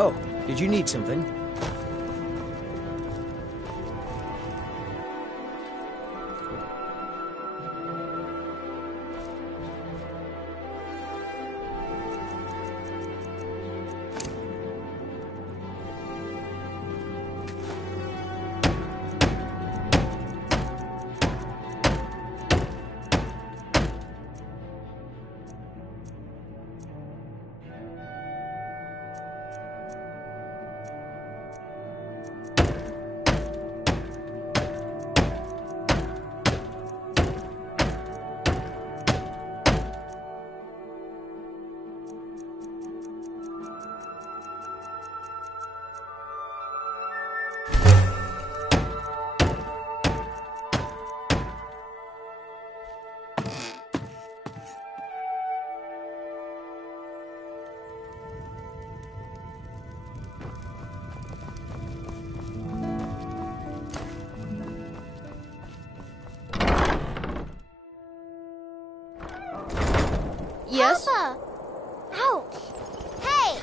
Oh, did you need something? Yes? Papa! Ouch! Hey!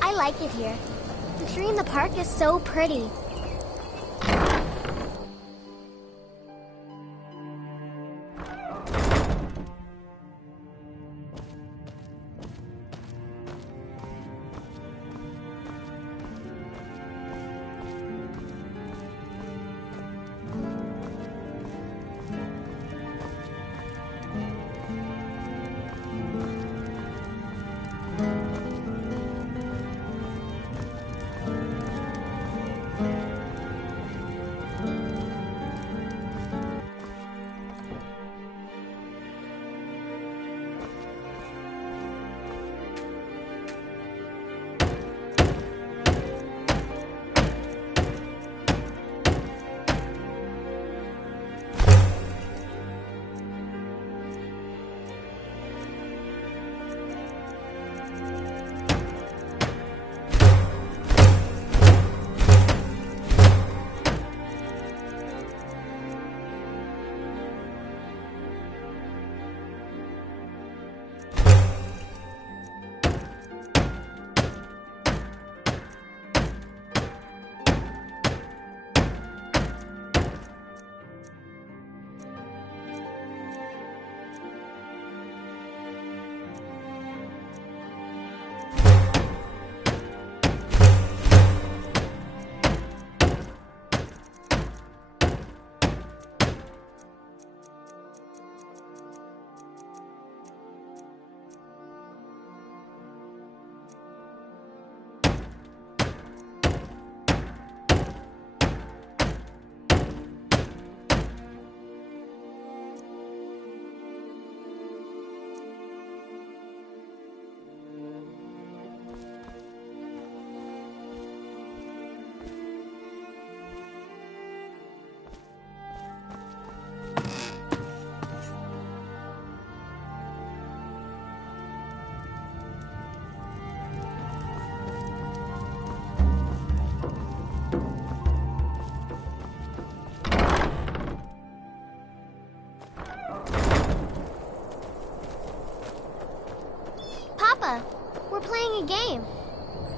I like it here. The tree in the park is so pretty.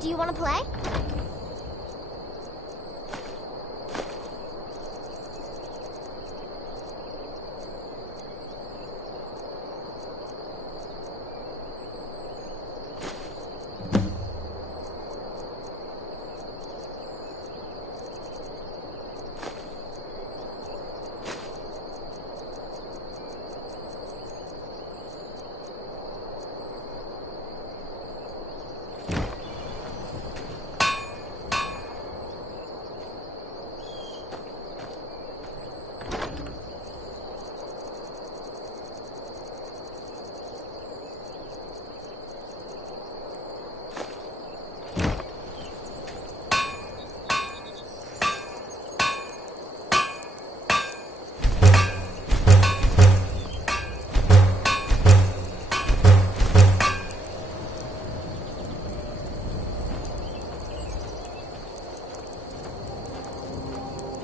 Do you want to play?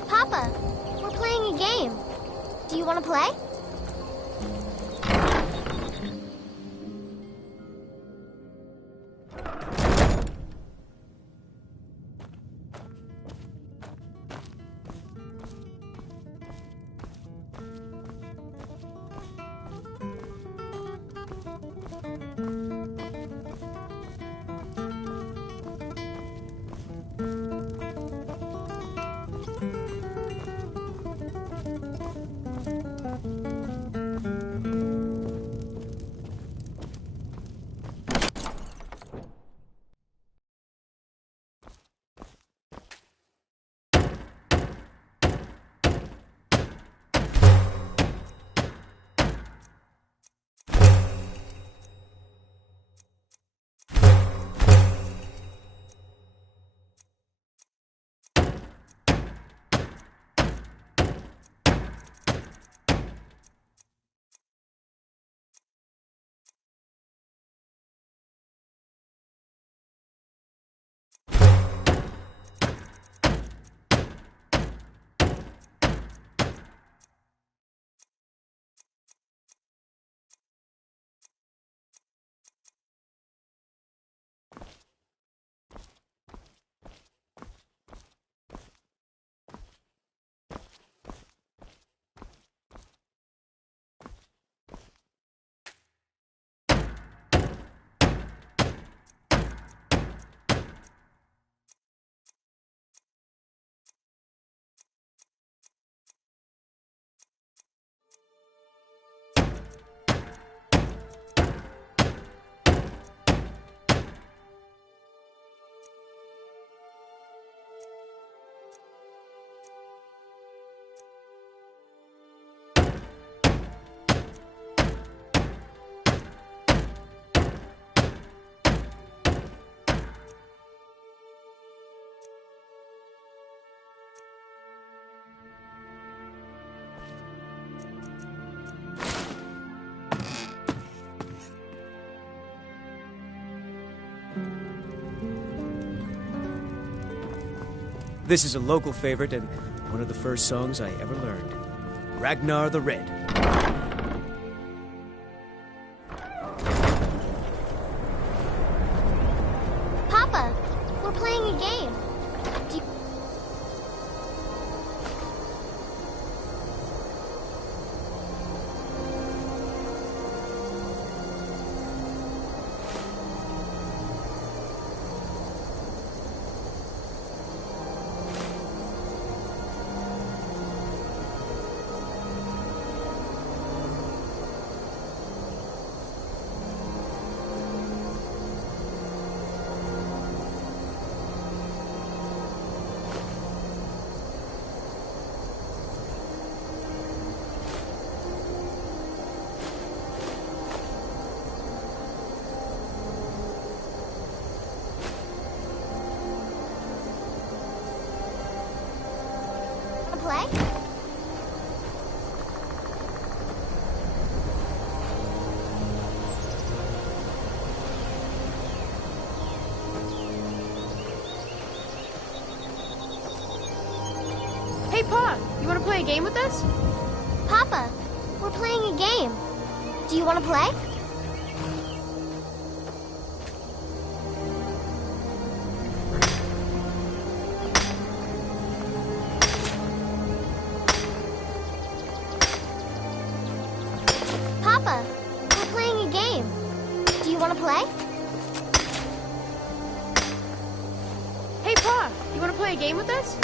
Papa, we're playing a game. Do you want to play? This is a local favorite and one of the first songs I ever learned. Ragnar the Red. Papa, we're playing a game. Do you... play? Hey, Pa, you want to play a game with us? Papa, we're playing a game. Do you want to play? Papa. We're playing a game. Do you want to play? Hey, Pa, you want to play a game with us?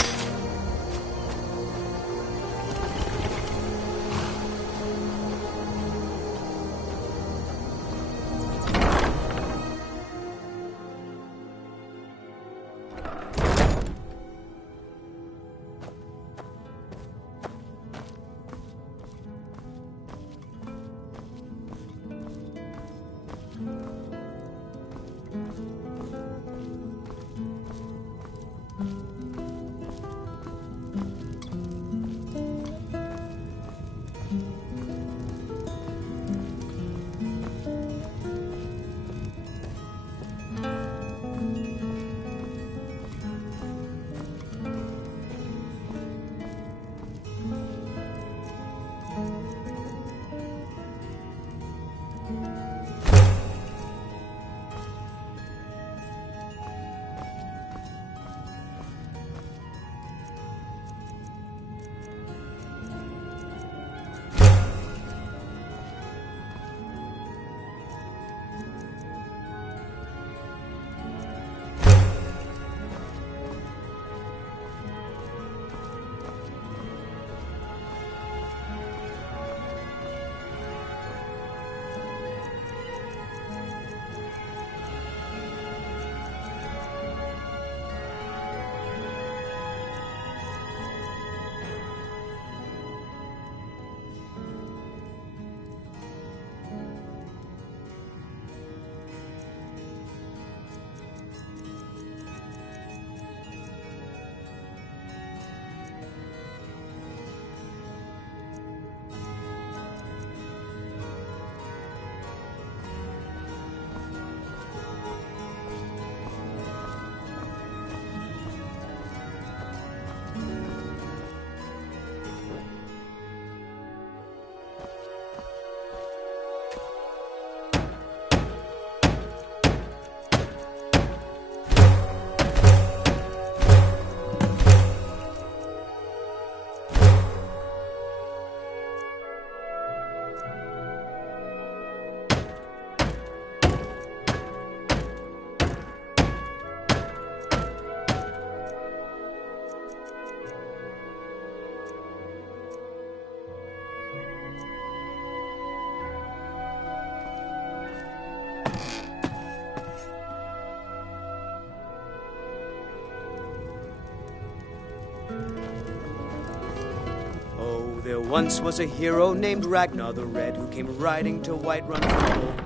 There once was a hero named Ragnar the Red who came riding to Whiterun from home.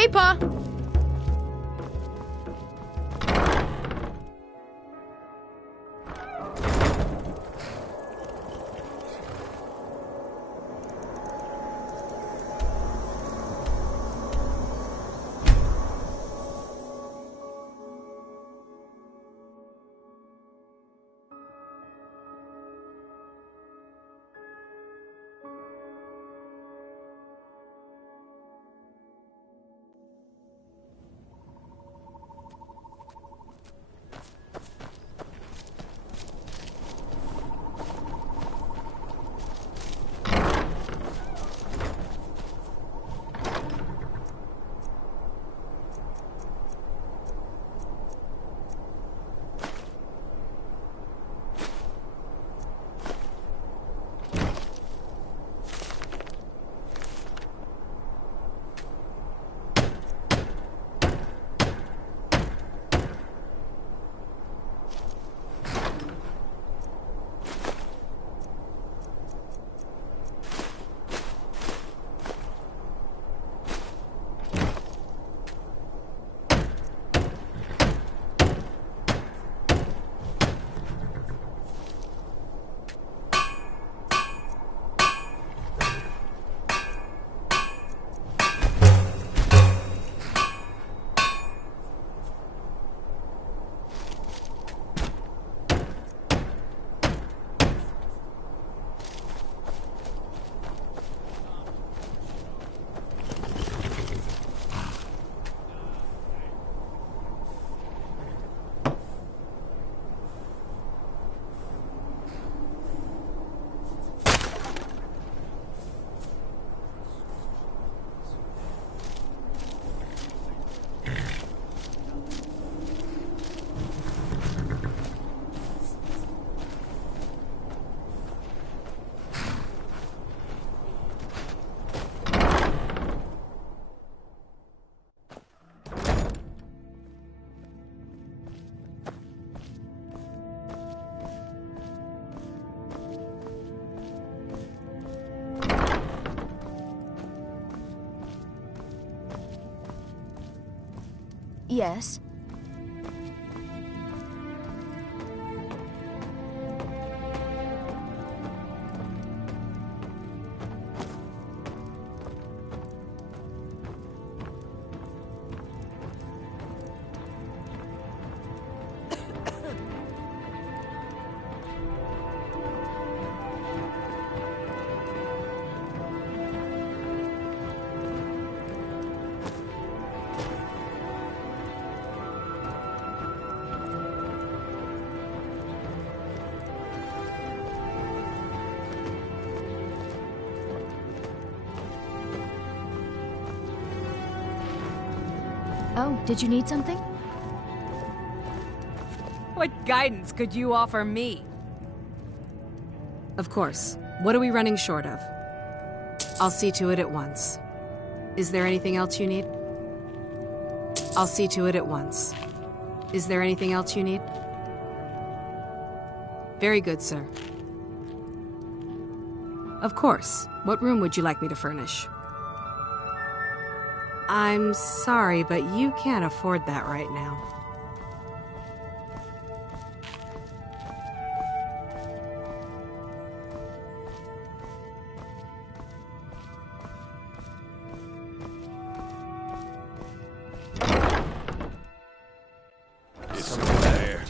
Hey, Pa! Yes. Oh, did you need something? What guidance could you offer me? Of course. What are we running short of? I'll see to it at once. Is there anything else you need? I'll see to it at once. Is there anything else you need? Very good, sir. Of course. What room would you like me to furnish? I'm sorry, but you can't afford that right now. Is someone there?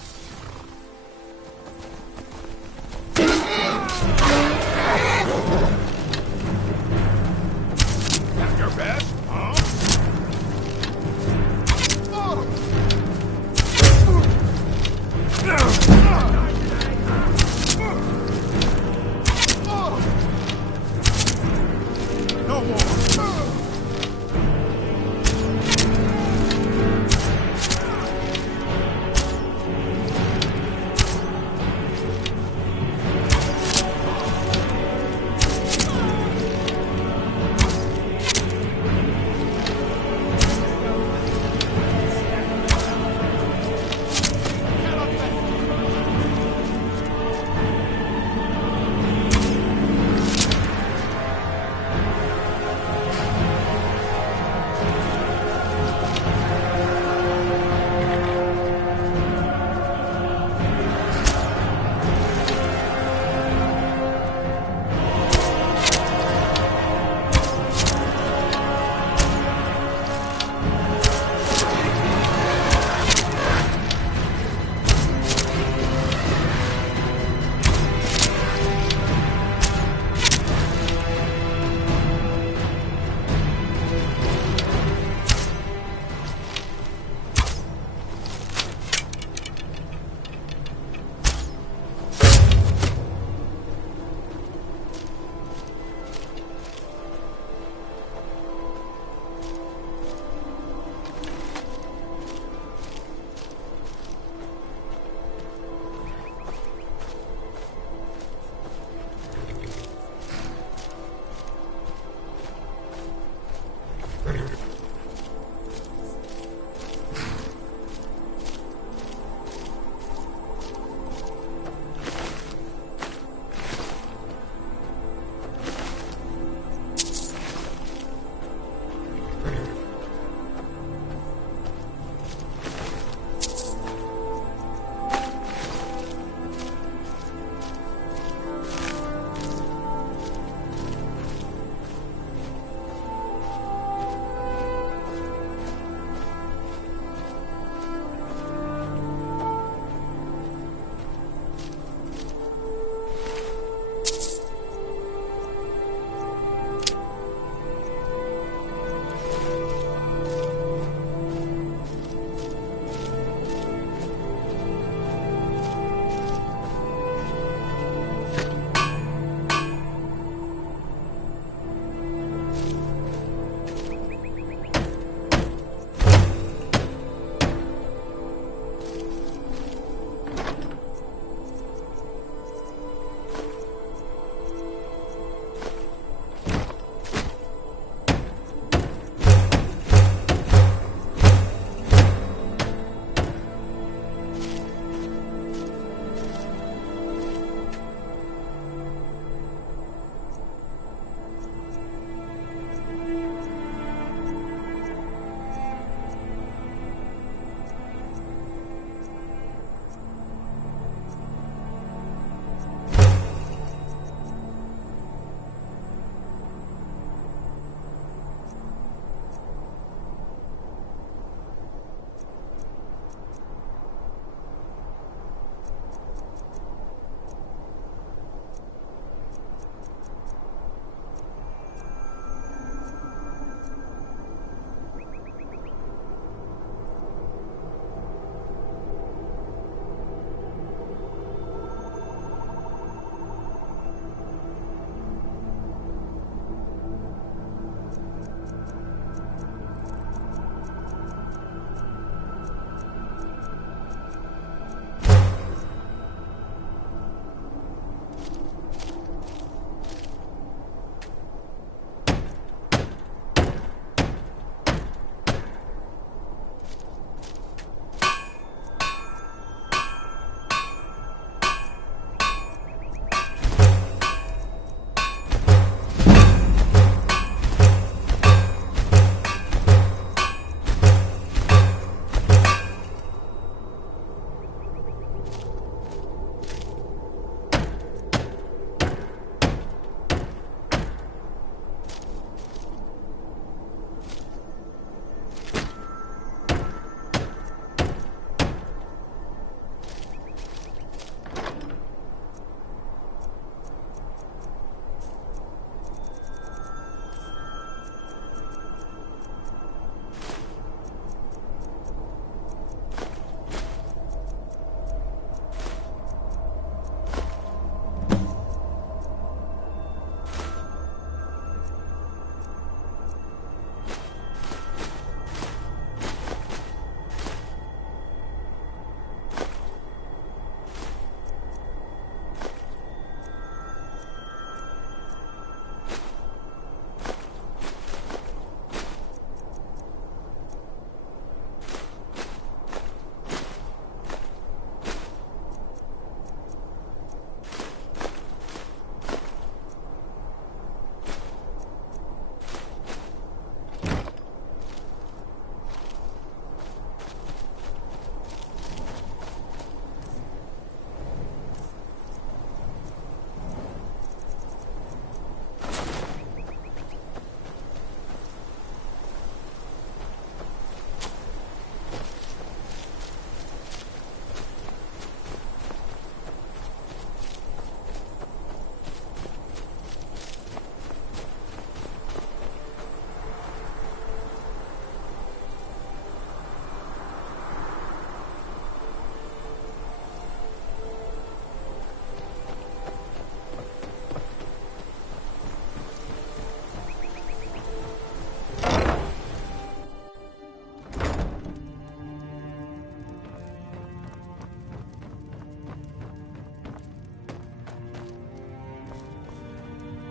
Your best, huh?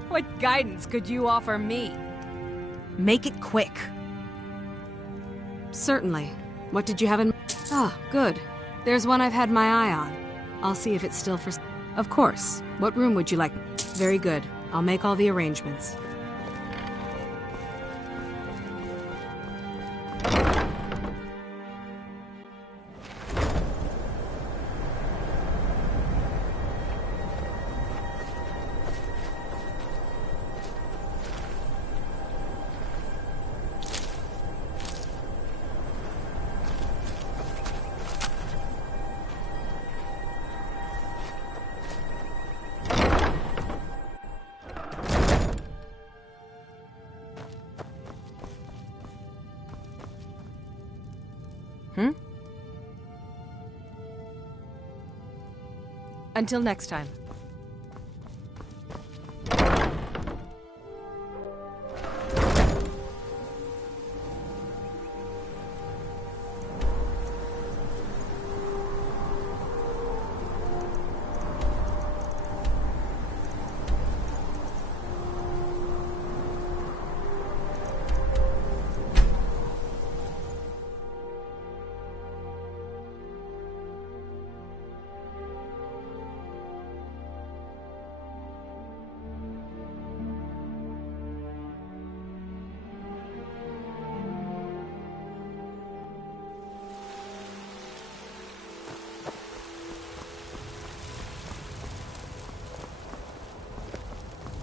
What guidance could you offer me? Make it quick. Certainly. What did you have in... Ah, good. There's one I've had my eye on. I'll see if it's still for... Of course. What room would you like? Very good. I'll make all the arrangements. Until next time.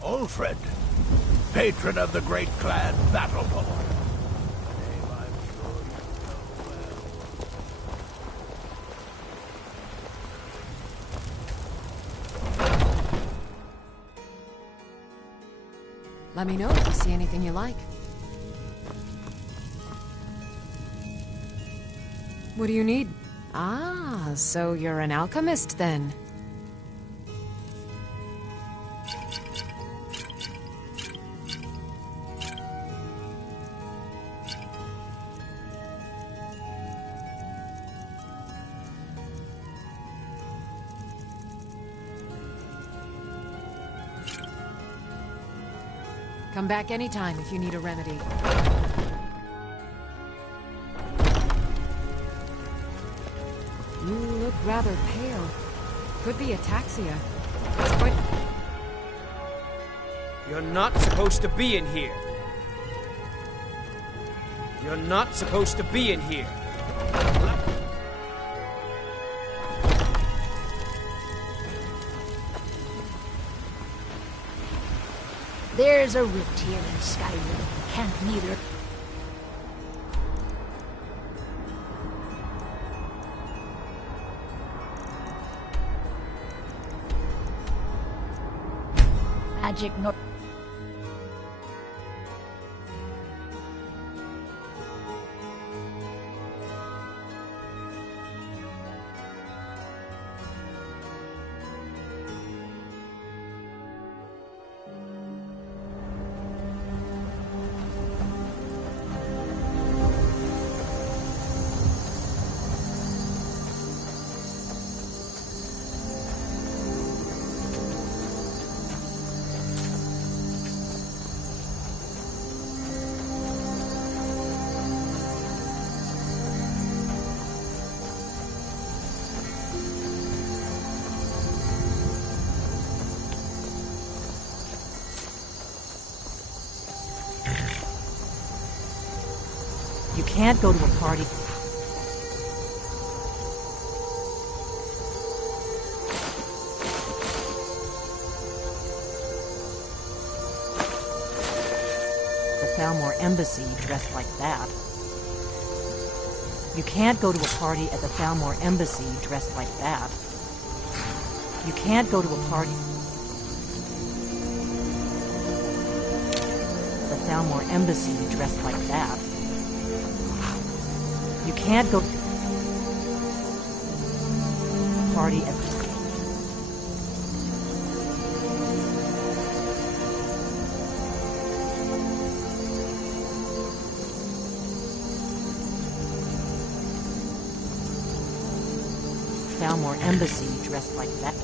Ulfred, patron of the great clan Battleborn. Let me know if you see anything you like. What do you need? Ah, so you're an alchemist then. Come back anytime if you need a remedy. You look rather pale. Could be ataxia. It's quite... You're not supposed to be in here. You're not supposed to be in here. There's a rift here in Skyrim. Can't neither. Magic nor... You can't go to a party. The Falmore Embassy dressed like that. You can't go to a party at the Falmore Embassy dressed like that. You can't go to a party. The Falmore Embassy dressed like that. You can't go party at Falmore Embassy dressed like that.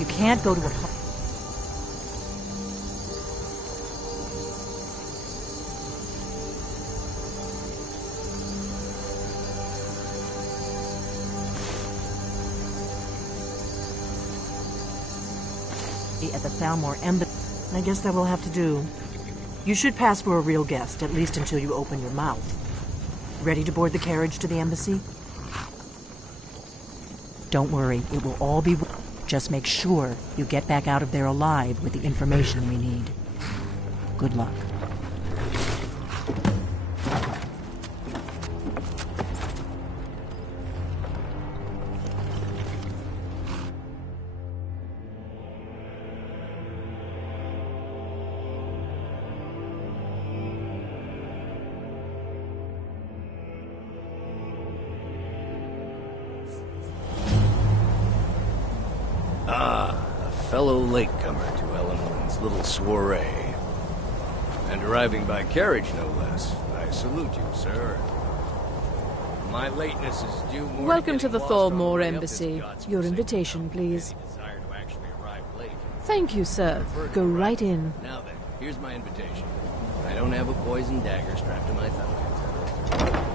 You can't go to a party. At the Thalmor Embassy. I guess that will have to do. You should pass for a real guest, at least until you open your mouth. Ready to board the carriage to the embassy? Don't worry, it will all be... Just make sure you get back out of there alive with the information we need. Good luck. Fellow latecomer to Ellenwood's little soiree. And arriving by carriage, no less. I salute you, sir. My lateness is due more. Welcome to the getting lost on the Thalmor way up Embassy. this God's Your forsaken invitation, mountain. please. Any desire to actually arrive late. Thank you, sir. Go right in. Now then, here's my invitation. I don't have a poison dagger strapped to my thigh.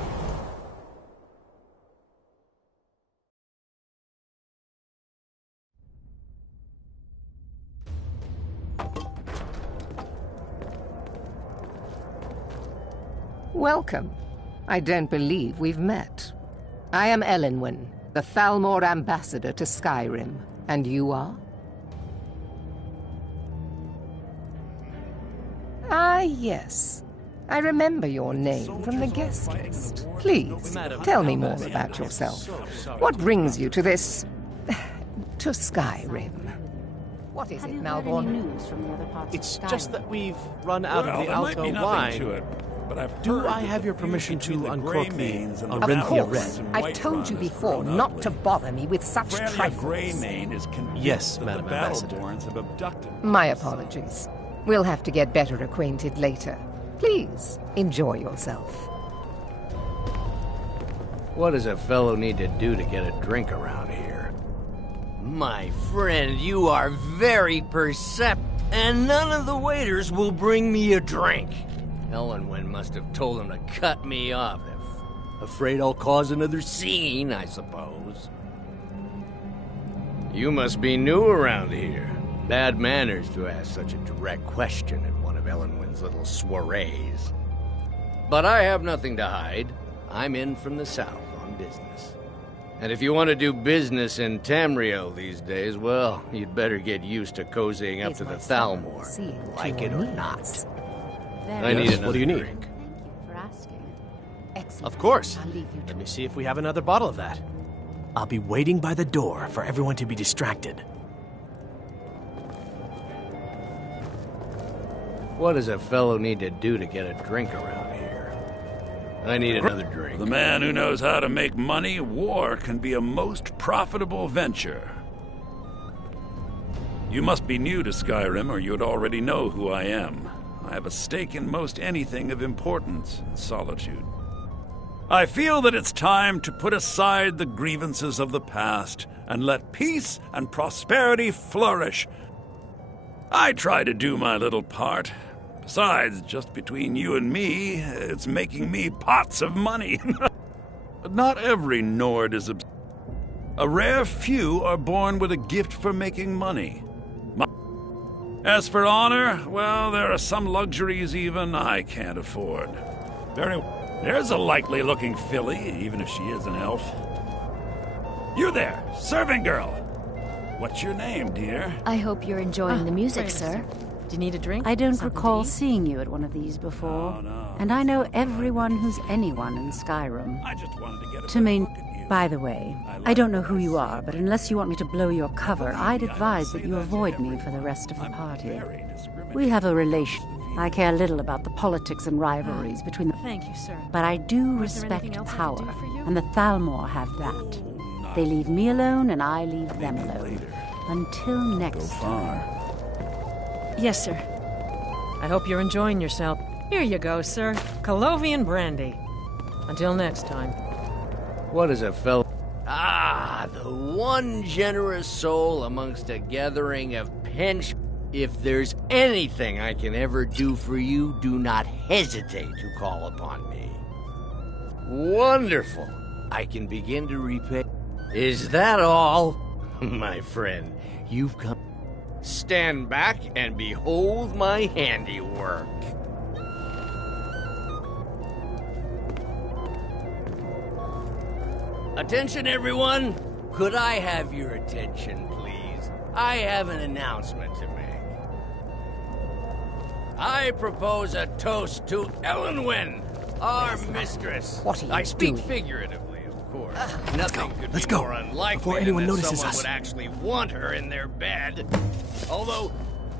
Welcome. I don't believe we've met. I am Elenwen, the Thalmor ambassador to Skyrim. And you are? Ah, yes. I remember your name from the guest list. Please, tell me more about yourself. What brings you to this... to Skyrim? What is it, Malborn? It's just that we've run out of the Alto wine. To it, but Do I have your permission to uncork the Of course. I've told you before not to bother me with such trifles. Yes, Madam Ambassador. My apologies. We'll have to get better acquainted later. Please, enjoy yourself. What does a fellow need to do to get a drink around here? My friend, you are very perceptive, and none of the waiters will bring me a drink. Ellenwen must have told him to cut me off. Afraid I'll cause another scene, I suppose. You must be new around here. Bad manners to ask such a direct question at one of Ellenwen's little soirees. But I have nothing to hide. I'm in from the south on business. And if you want to do business in Tamriel these days, well, you'd better get used to cozying up to the Thalmor, like it or not. I need another What do you need? drink. Excellent. Of course. I'll leave you to Let me see if we have another bottle of that. I'll be waiting by the door for everyone to be distracted. What does a fellow need to do to get a drink around here? I need another drink. The man who knows how to make money, war can be a most profitable venture. You must be new to Skyrim, or you'd already know who I am. I have a stake in most anything of importance in Solitude. I feel that it's time to put aside the grievances of the past and let peace and prosperity flourish. I try to do my little part. Besides, just between you and me, it's making me pots of money. But not every Nord is a rare few are born with a gift for making money. As for honor, well, there are some luxuries even I can't afford. There's a likely-looking filly, even if she is an elf. You there, serving girl. What's your name, dear? I hope you're enjoying the music, sir. Do you need a drink? I don't Something to recall eat? seeing you at one of these before. Oh, no. And I know everyone who's anyone in Skyrim. I just wanted to get a To mean, look at you. by the way, I don't know who you are, but unless you want me to blow your cover, I'd advise that you avoid me for the rest of the party. We have a relation. I care little about the politics and rivalries between the... Thank you, sir. But I do Was there anything respect else I could power, do for you? and the Thalmor have that. They leave me alone, and I leave them alone. Until next time. Yes, sir. I hope you're enjoying yourself. Here you go, sir. Calovian brandy. Until next time. What is a fellow? Ah, the one generous soul amongst a gathering of pinch. If there's anything I can ever do for you, do not hesitate to call upon me. Wonderful. I can begin to repay. Is that all? My friend, you've come. Stand back and behold my handiwork. Attention, everyone! Could I have your attention, please? I have an announcement to make. I propose a toast to Elenwen, our mistress. What are you I speak doing? figuratively, of course. Nothing could Let's be go, more unlikely before than anyone that notices someone us. would actually want her in their bed. Although,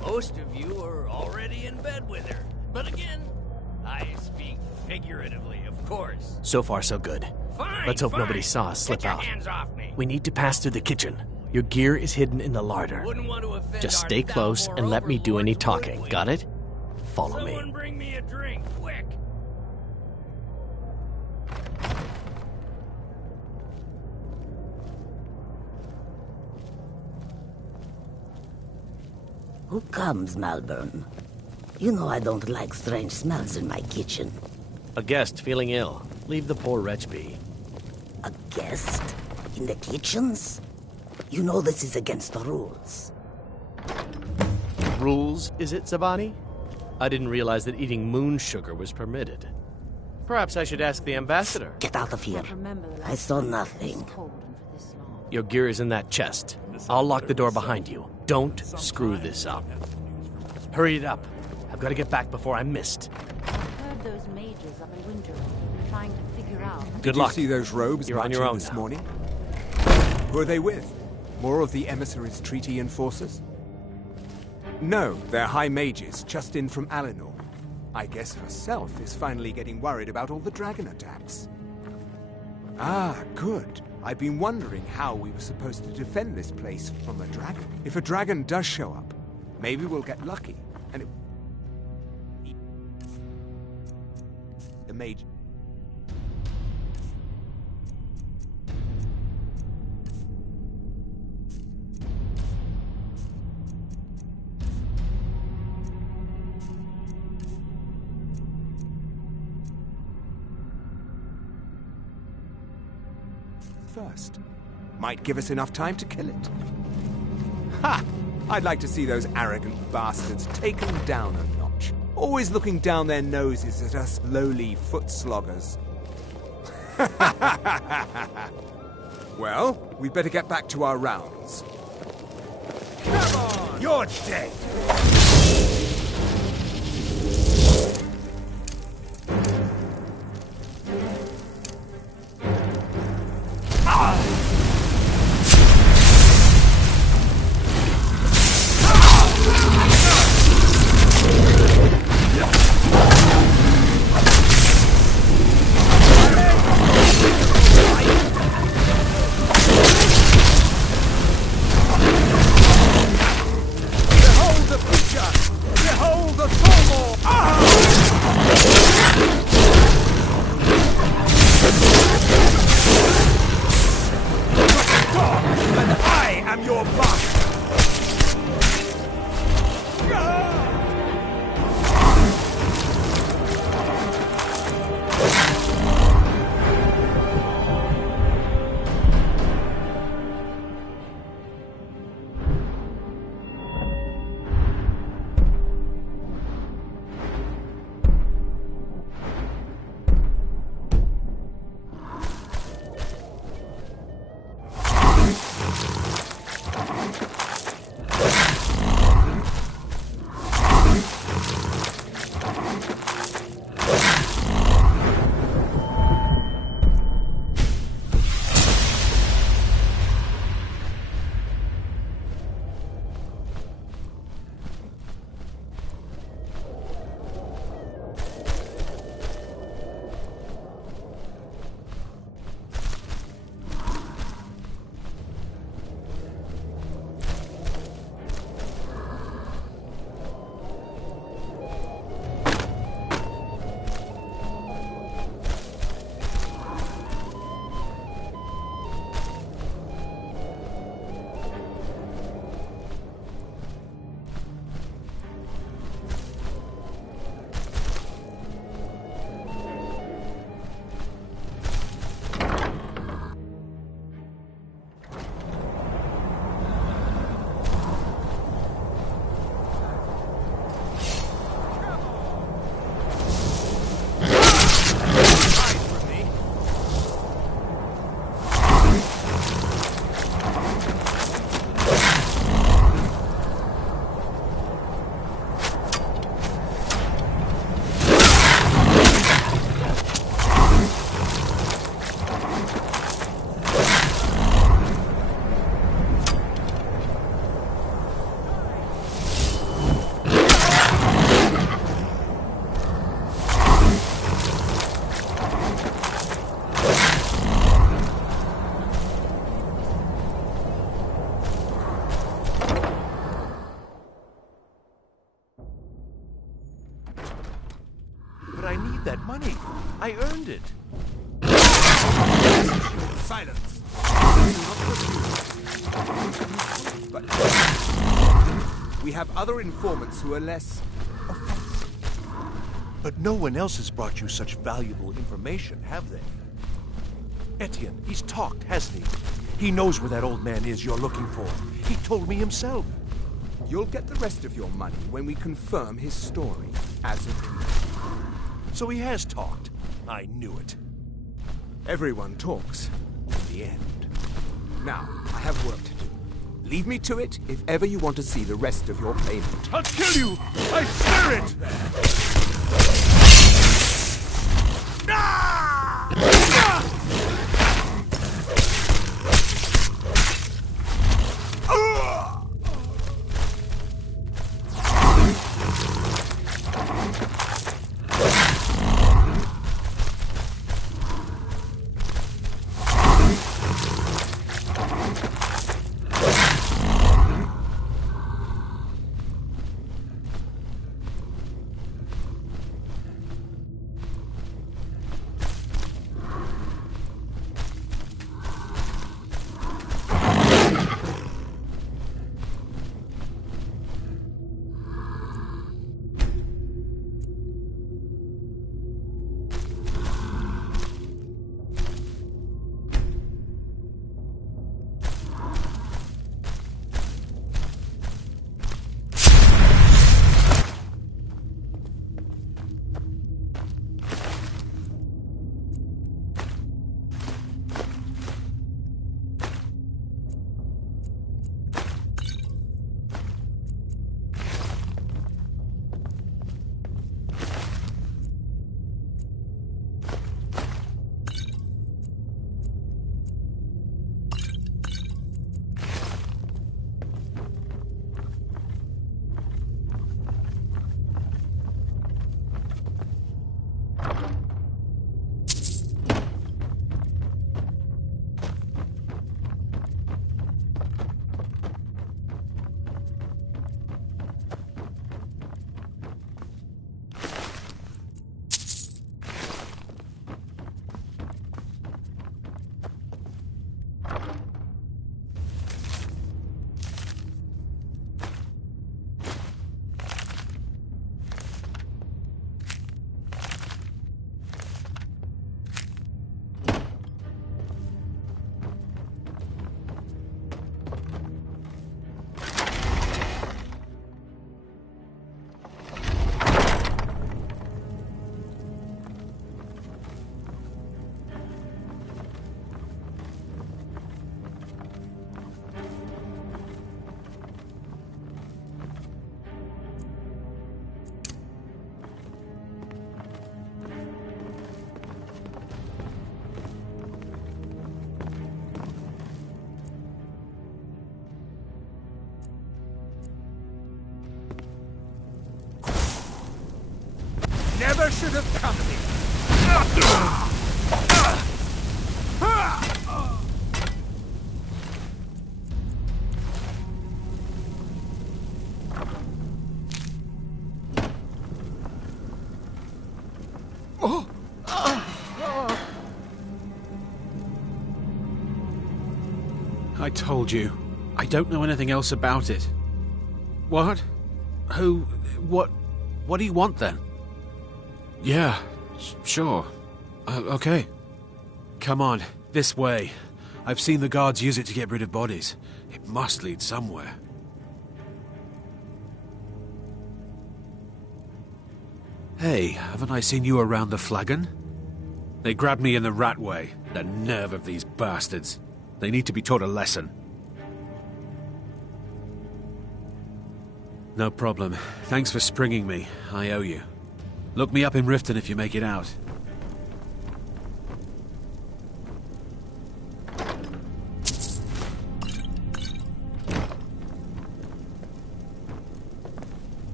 most of you are already in bed with her. But again, I speak figuratively, of course. So far, so good. Fine, Let's hope fine. nobody saw us slip Get your out. hands off me. We need to pass through the kitchen. Your gear is hidden in the larder. Wouldn't want to offend Just our stay close Thalmor and let me do any overlords, talking. would we? Got it? Follow me. Someone bring me a drink, quick. Who comes, Malvern? You know I don't like strange smells in my kitchen. A guest feeling ill. Leave the poor wretch be. A guest? In the kitchens? You know this is against the rules. Rules, is it, Zabani? I didn't realize that eating moon sugar was permitted. Perhaps I should ask the ambassador. Get out of here. I saw nothing. Your gear is in that chest. I'll lock the door behind you. Don't screw this up. Hurry it up. I've got to get back before I'm missed. I've heard those mages up in Winter have been trying to figure out. Good Did luck. you see those robes You're on marching your own this now. morning? Who are they with? More of the emissaries' treaty enforcers? No, they're high mages, just in from Alinor. I guess herself is finally getting worried about all the dragon attacks. Ah, good. I've been wondering how we were supposed to defend this place from a dragon. If a dragon does show up, maybe we'll get lucky, and it... The mage... first. Might give us enough time to kill it. Ha! I'd like to see those arrogant bastards taken down a notch. Always looking down their noses at us lowly foot sloggers. Well, we'd better get back to our rounds. Come on! You're dead! Behold the future! money. I earned it. Silence. But we have other informants who are less offensive. But no one else has brought you such valuable information, have they? Etienne, he's talked, hasn't he? He knows where that old man is you're looking for. He told me himself. You'll get the rest of your money when we confirm his story as a agreed. So he has talked. I knew it. Everyone talks in the end. Now, I have work to do. Leave me to it if ever you want to see the rest of your payment. I'll kill you! I swear it! Never should have come here. I told you. I don't know anything else about it. What? Who? What do you want then? Yeah, sure. Okay. Come on, this way. I've seen the guards use it to get rid of bodies. It must lead somewhere. Hey, haven't I seen you around the flagon? They grabbed me in the rat way. The nerve of these bastards. They need to be taught a lesson. No problem. Thanks for springing me. I owe you. Look me up in Riften if you make it out.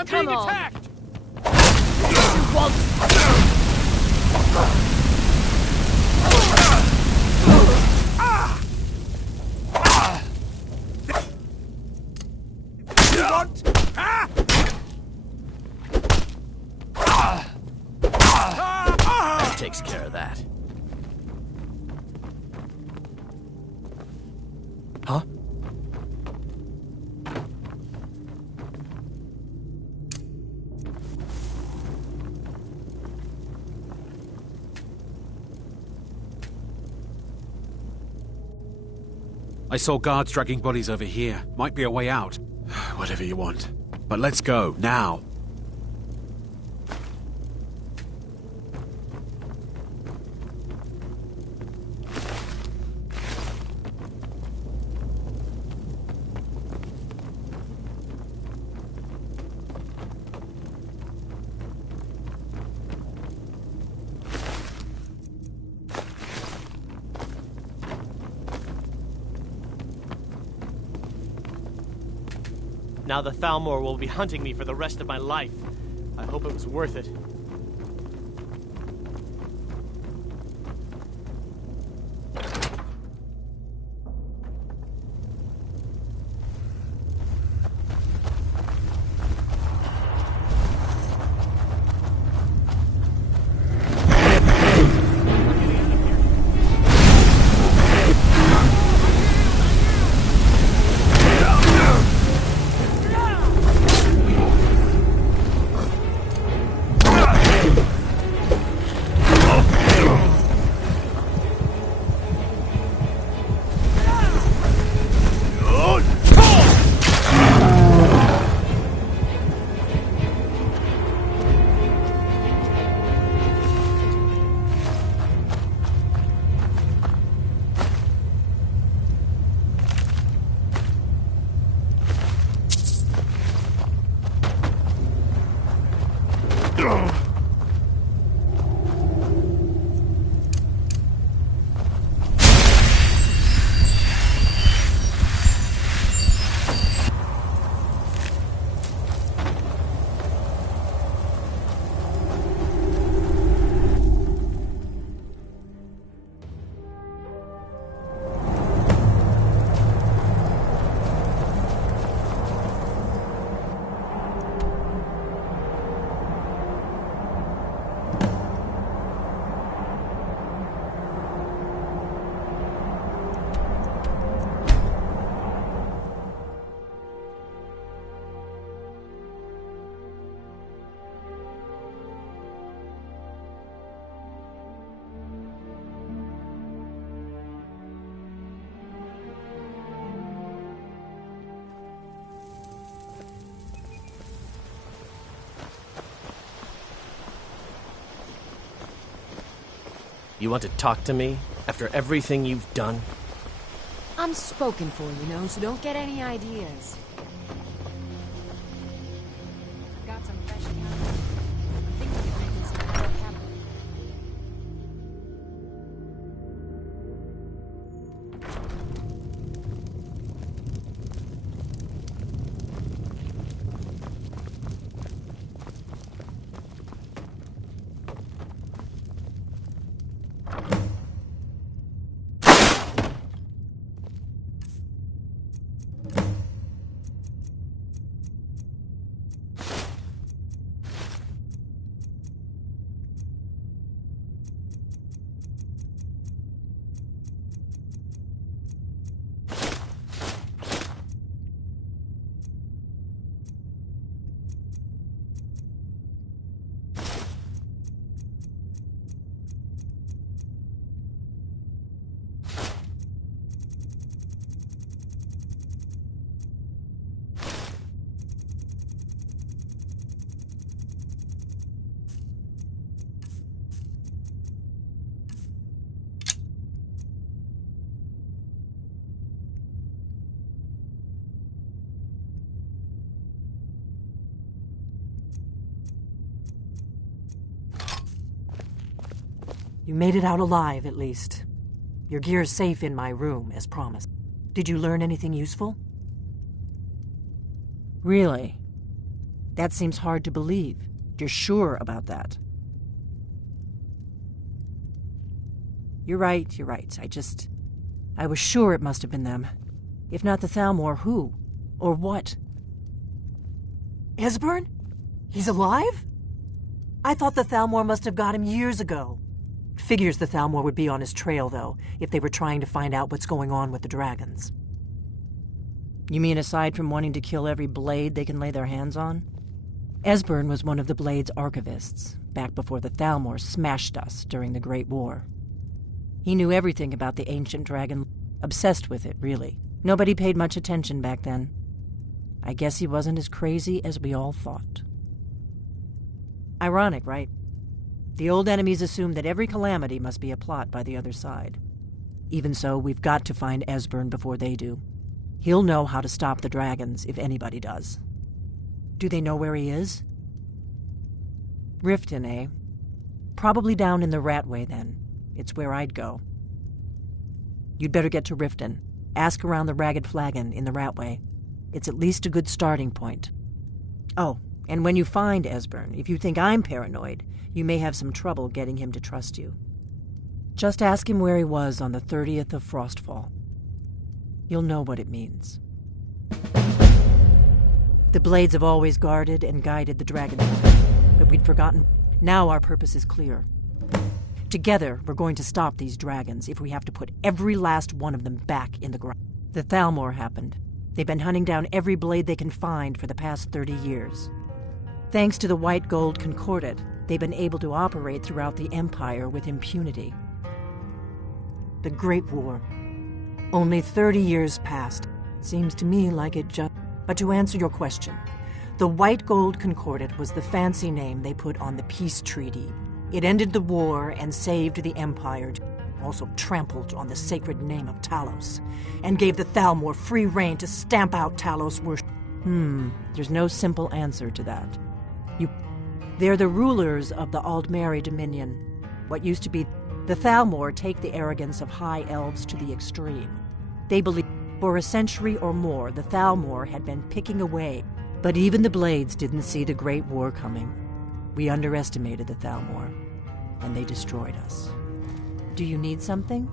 I'm Come being on. attacked! You want? That takes care of that. Huh? I saw guards dragging bodies over here. Might be a way out. Whatever you want. But let's go, now. Now the Thalmor will be hunting me for the rest of my life. I hope it was worth it. You want to talk to me after everything you've done? I'm spoken for, so don't get any ideas. I've got some fresh accounts. I'm thinking of making some more capital. You made it out alive, at least. Your gear's safe in my room, as promised. Did you learn anything useful? Really? That seems hard to believe. You're sure about that? You're right. I was sure it must have been them. If not the Thalmor, who? Or what? Esbern? He's alive? I thought the Thalmor must have got him years ago. Figures the Thalmor would be on his trail, though, if they were trying to find out what's going on with the dragons. You mean aside from wanting to kill every blade they can lay their hands on? Esbern was one of the Blade's archivists, back before the Thalmor smashed us during the Great War. He knew everything about the ancient dragon, obsessed with it, really. Nobody paid much attention back then. I guess he wasn't as crazy as we all thought. Ironic, right? The old enemies assumed that every calamity must be a plot by the other side. Even so, we've got to find Esbern before they do. He'll know how to stop the dragons, if anybody does. Do they know where he is? Riften, eh? Probably down in the Ratway, then. It's where I'd go. You'd better get to Riften. Ask around the Ragged Flagon in the Ratway. It's at least a good starting point. Oh, and when you find Esbern, if you think I'm paranoid, you may have some trouble getting him to trust you. Just ask him where he was on the 30th of Frostfall. You'll know what it means. The Blades have always guarded and guided the dragon, but we'd forgotten. Now our purpose is clear. Together, we're going to stop these dragons if we have to put every last one of them back in the ground. The Thalmor happened. They've been hunting down every blade they can find for the past 30 years. Thanks to the White Gold Concordat, they've been able to operate throughout the Empire with impunity. The Great War. Only 30 years passed. Seems to me like it just... But to answer your question, the White Gold Concordat was the fancy name they put on the peace treaty. It ended the war and saved the Empire, also trampled on the sacred name of Talos, and gave the Thalmor free rein to stamp out Talos worship. There's no simple answer to that. They're the rulers of the Aldmeri Dominion. What used to be the Thalmor take the arrogance of high elves to the extreme. They believe for a century or more the Thalmor had been picking away, but even the Blades didn't see the Great War coming. We underestimated the Thalmor, and they destroyed us. Do you need something?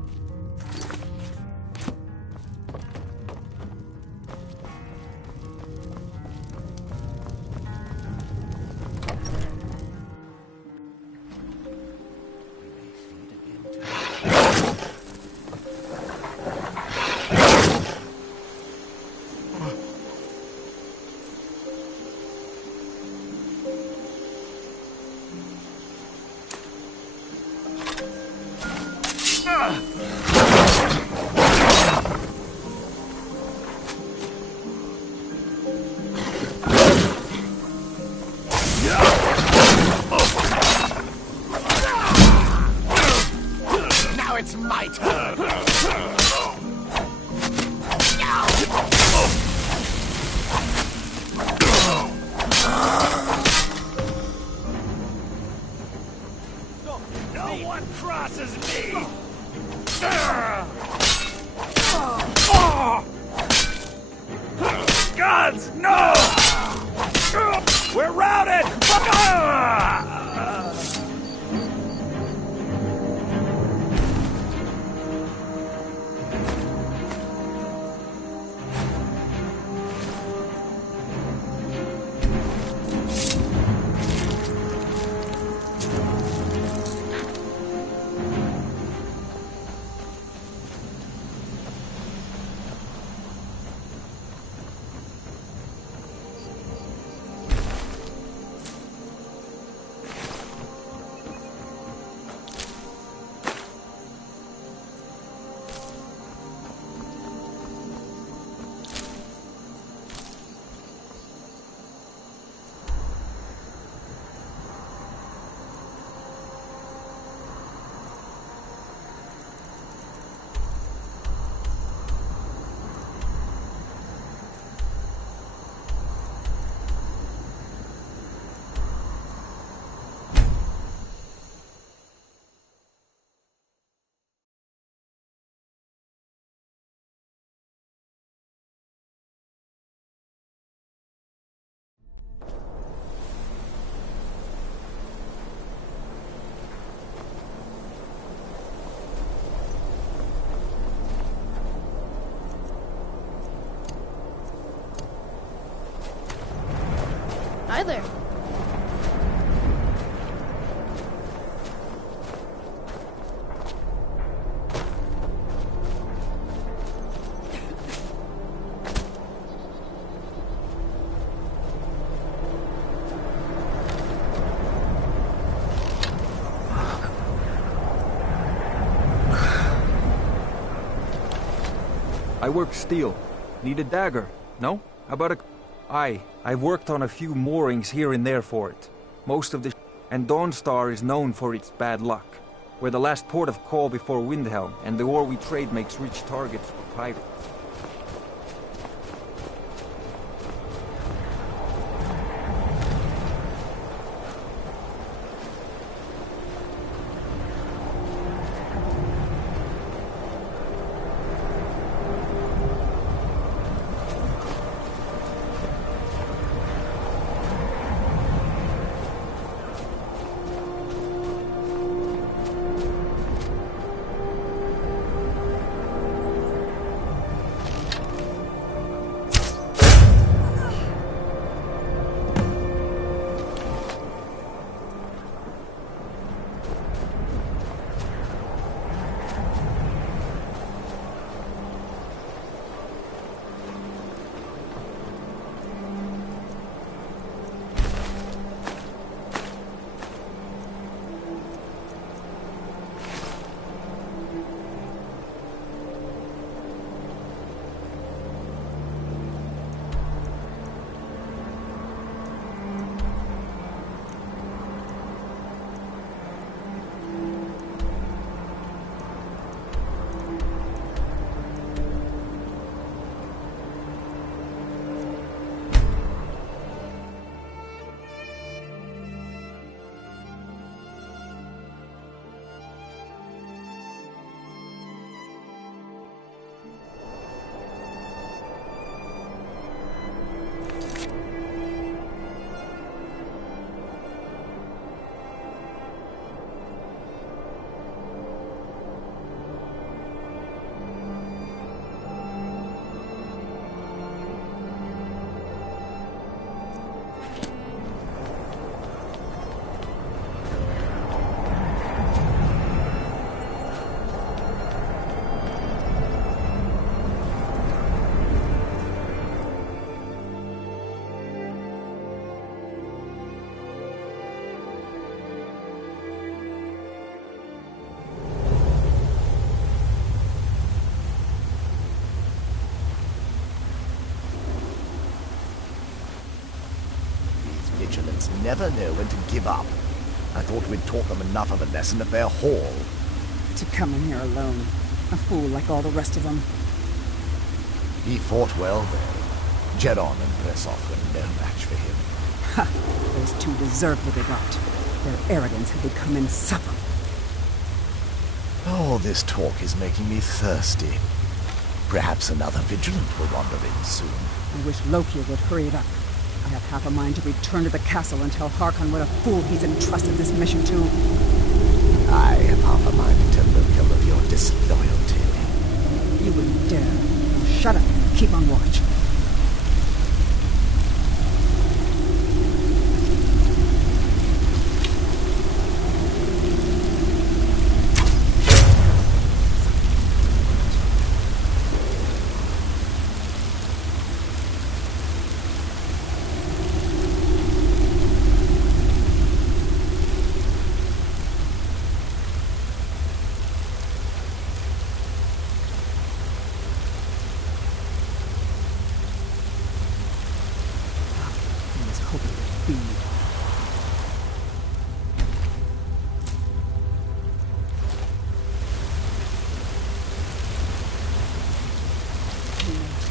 either. I work steel. Need a dagger, no? How about a... I've worked on a few moorings here and there for it. Most of the... And Dawnstar is known for its bad luck. We're the last port of call before Windhelm, and the ore we trade makes rich targets for pirates. Vigilants never know when to give up. I thought we'd taught them enough of a lesson at their hall. To come in here alone. A fool like all the rest of them. He fought well, though. Geron and Bresov were no match for him. Ha! Those two deserve what they got. Their arrogance had become insufferable. All this talk is making me thirsty. Perhaps another Vigilant will wander in soon. I wish Loki would hurry it up. I have half a mind to return to the castle and tell Harkon what a fool he's entrusted this mission to. I have half a mind to tell Loki of your disloyalty. You wouldn't dare. Now shut up and keep on watch.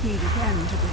Again today.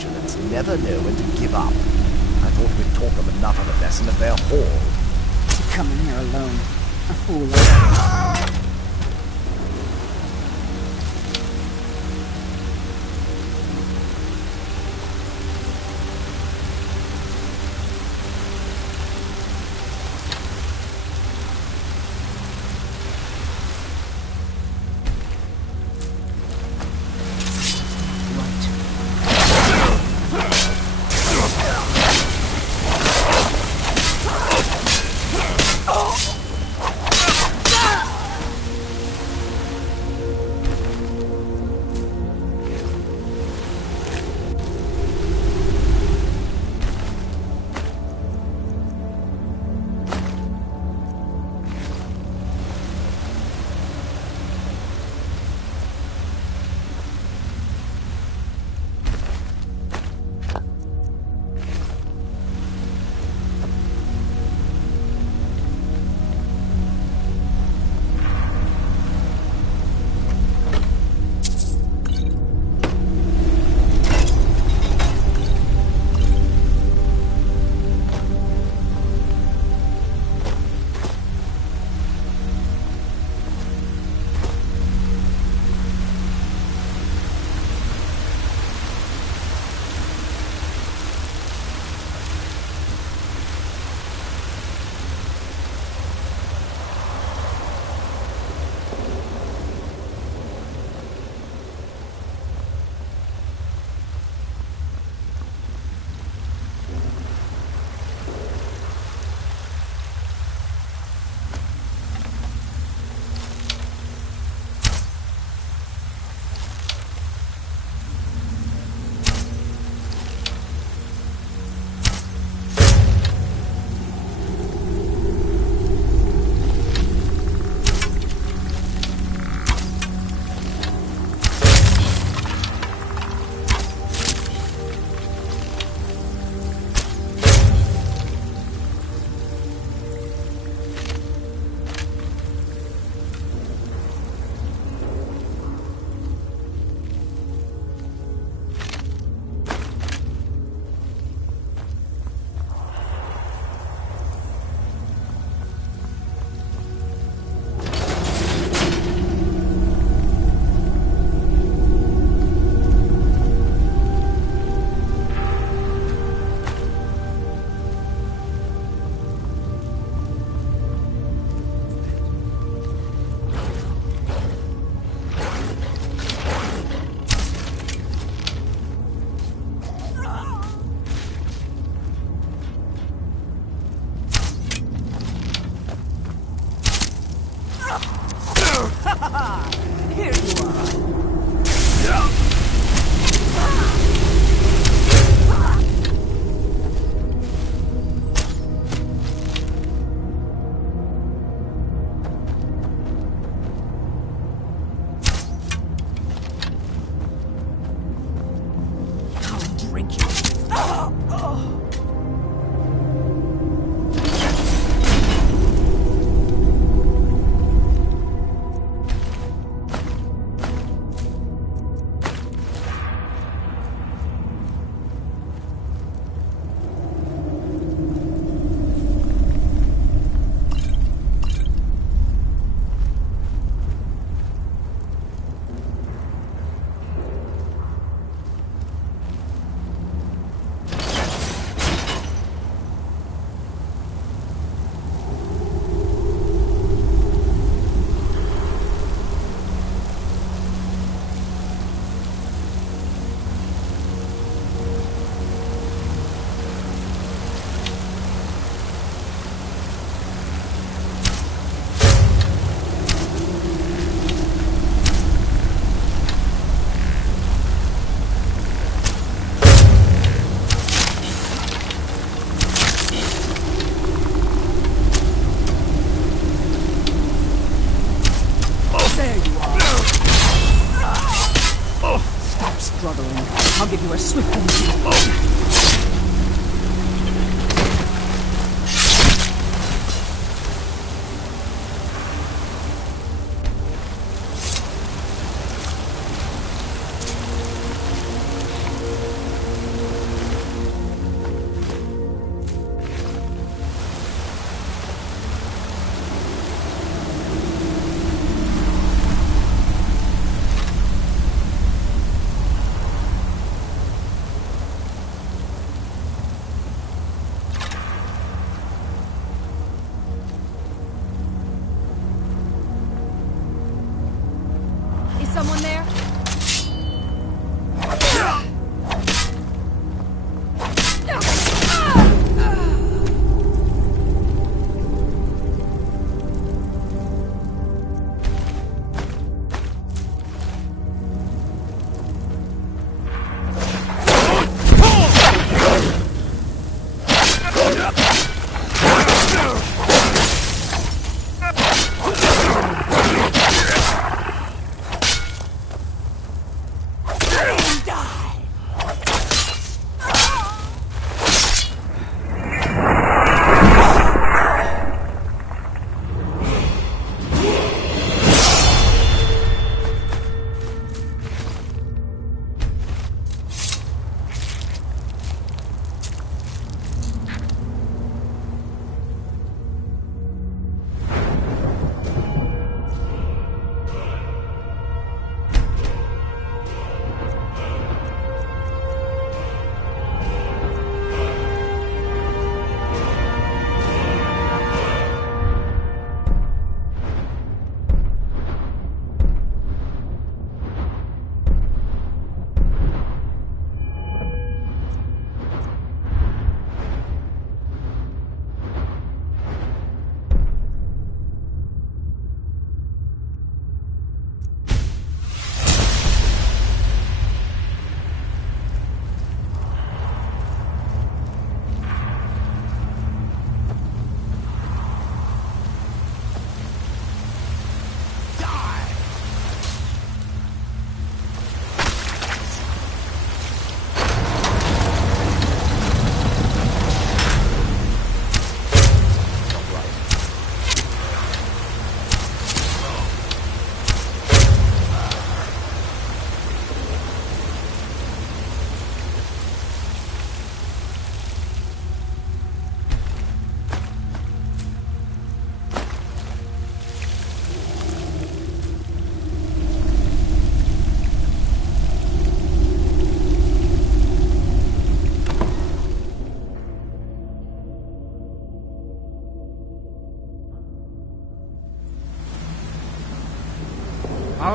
vigilance never know when to give up. I thought we'd taught them enough of a lesson at their hall. To come in here alone. A fool like that. Here you are. Come drink you. Struggling. I'll give you a swift one to the bone.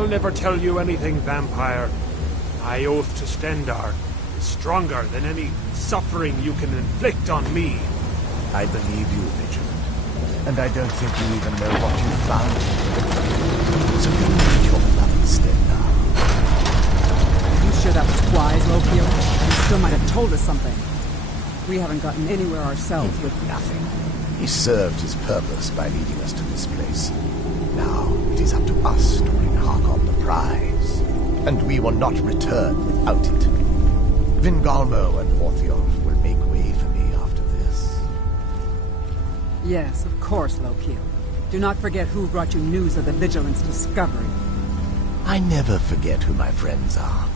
I'll never tell you anything, vampire. My oath to Stendar is stronger than any suffering you can inflict on me. I believe you, Vigilant. And I don't think you even know what you found. So go meet your beloved Stendar. Are you sure that was wise, Lokio? You still might have told us something. We haven't gotten anywhere ourselves with nothing. He served his purpose by leading us to this place. Now it is up to us to bring Harkon the prize. And we will not return without it. Vingalmo and Orthiolf will make way for me after this. Yes, of course, Lokio. Do not forget who brought you news of the Vigilant's discovery. I never forget who my friends are.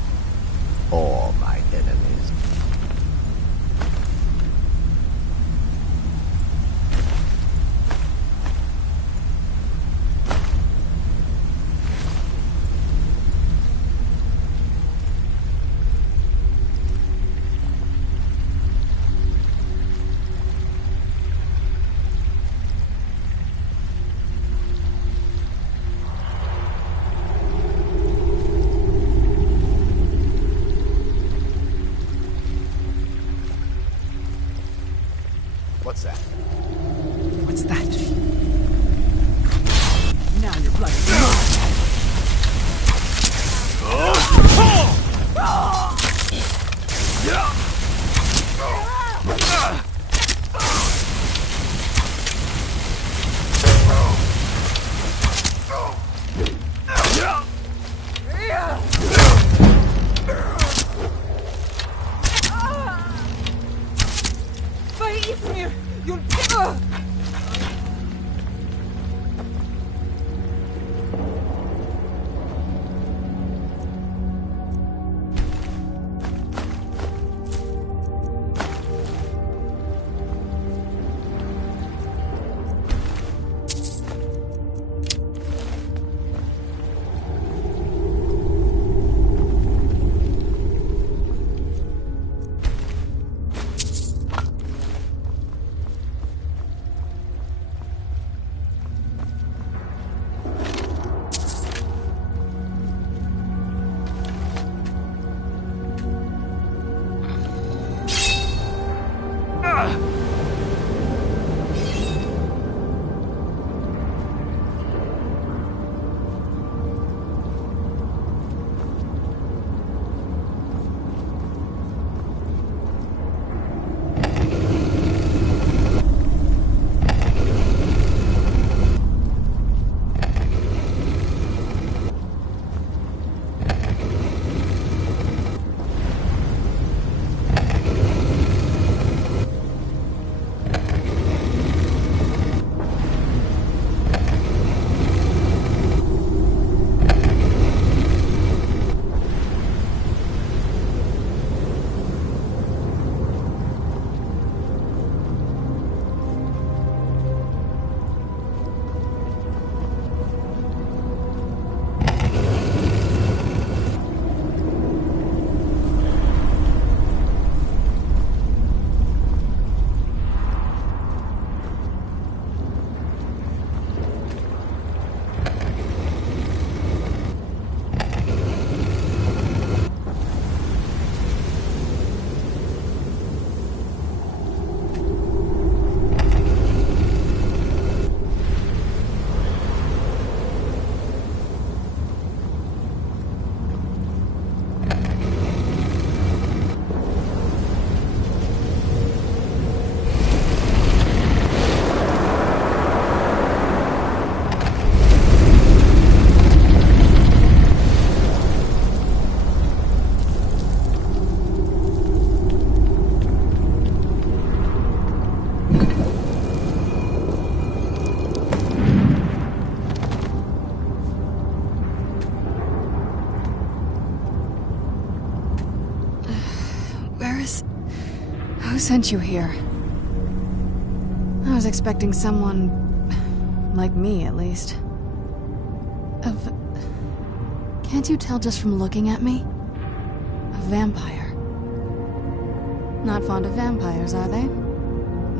Or my enemies. What's that? What's that? Now you're bloody. Who sent you here? I was expecting someone... like me, at least. Can't you tell just from looking at me? A vampire. Not fond of vampires, are they?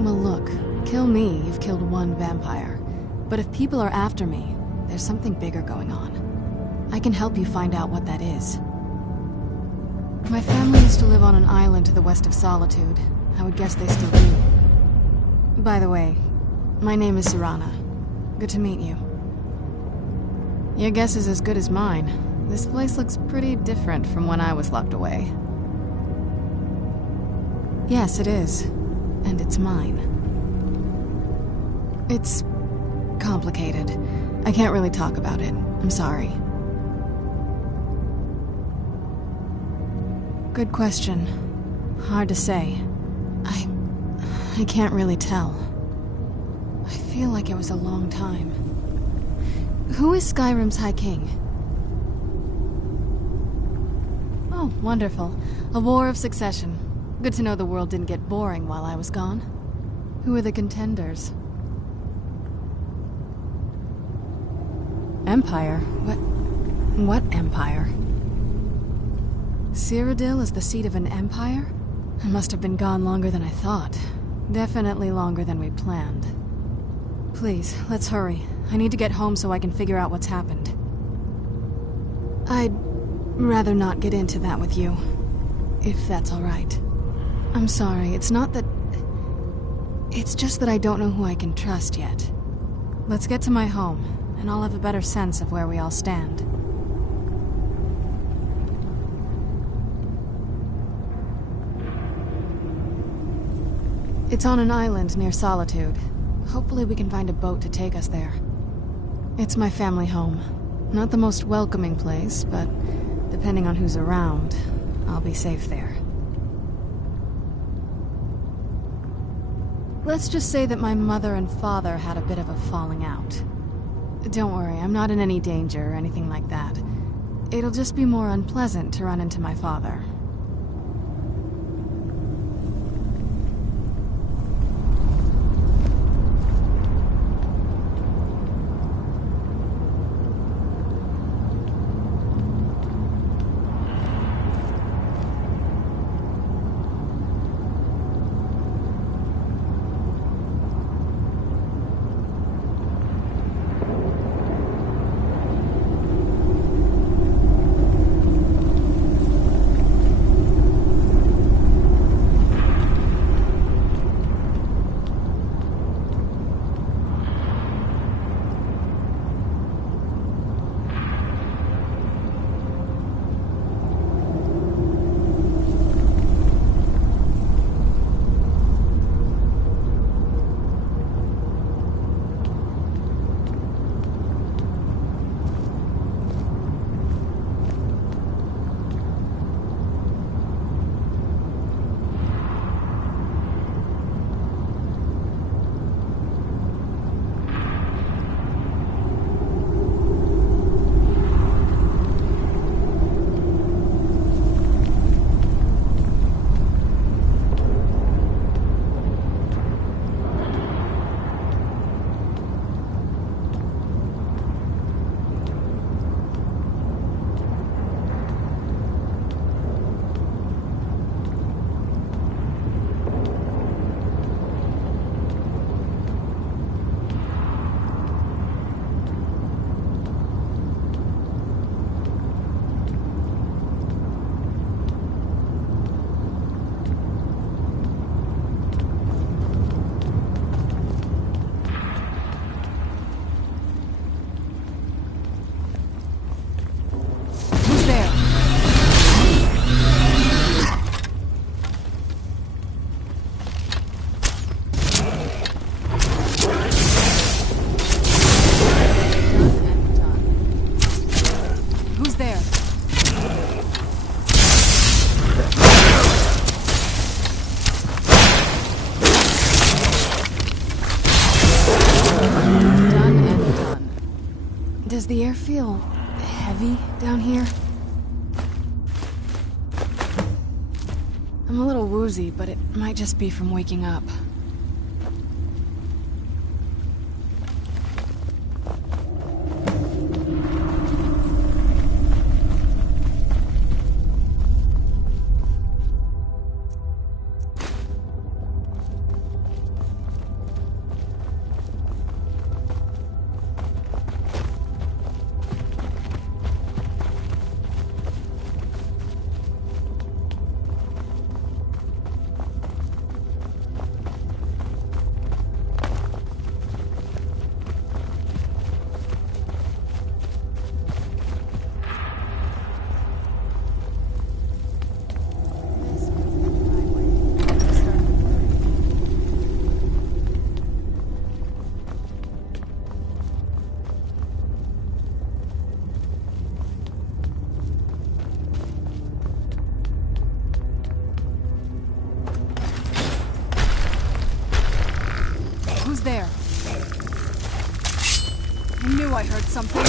Well, look. Kill me, you've killed one vampire. But if people are after me, there's something bigger going on. I can help you find out what that is. My family used to live on an island to the west of Solitude. I would guess they still do. By the way, my name is Serana. Good to meet you. Your guess is as good as mine. This place looks pretty different from when I was locked away. Yes, it is. And it's mine. It's complicated. I can't really talk about it. I'm sorry. Good question. Hard to say. I can't really tell. I feel like it was a long time. Who is Skyrim's High King? Oh, wonderful. A war of succession. Good to know the world didn't get boring while I was gone. Who are the contenders? Empire? What empire? Cyrodiil is the seat of an empire? I must have been gone longer than I thought. Definitely longer than we planned. Please, let's hurry. I need to get home so I can figure out what's happened. I'd rather not get into that with you, if that's all right. I'm sorry, it's not that... It's just that I don't know who I can trust yet. Let's get to my home, and I'll have a better sense of where we all stand. It's on an island near Solitude. Hopefully we can find a boat to take us there. It's my family home. Not the most welcoming place, but depending on who's around, I'll be safe there. Let's just say that my mother and father had a bit of a falling out. Don't worry, I'm not in any danger or anything like that. It'll just be more unpleasant to run into my father. Does the air feel heavy down here? I'm a little woozy, but it might just be from waking up. Who's there? I knew I heard something.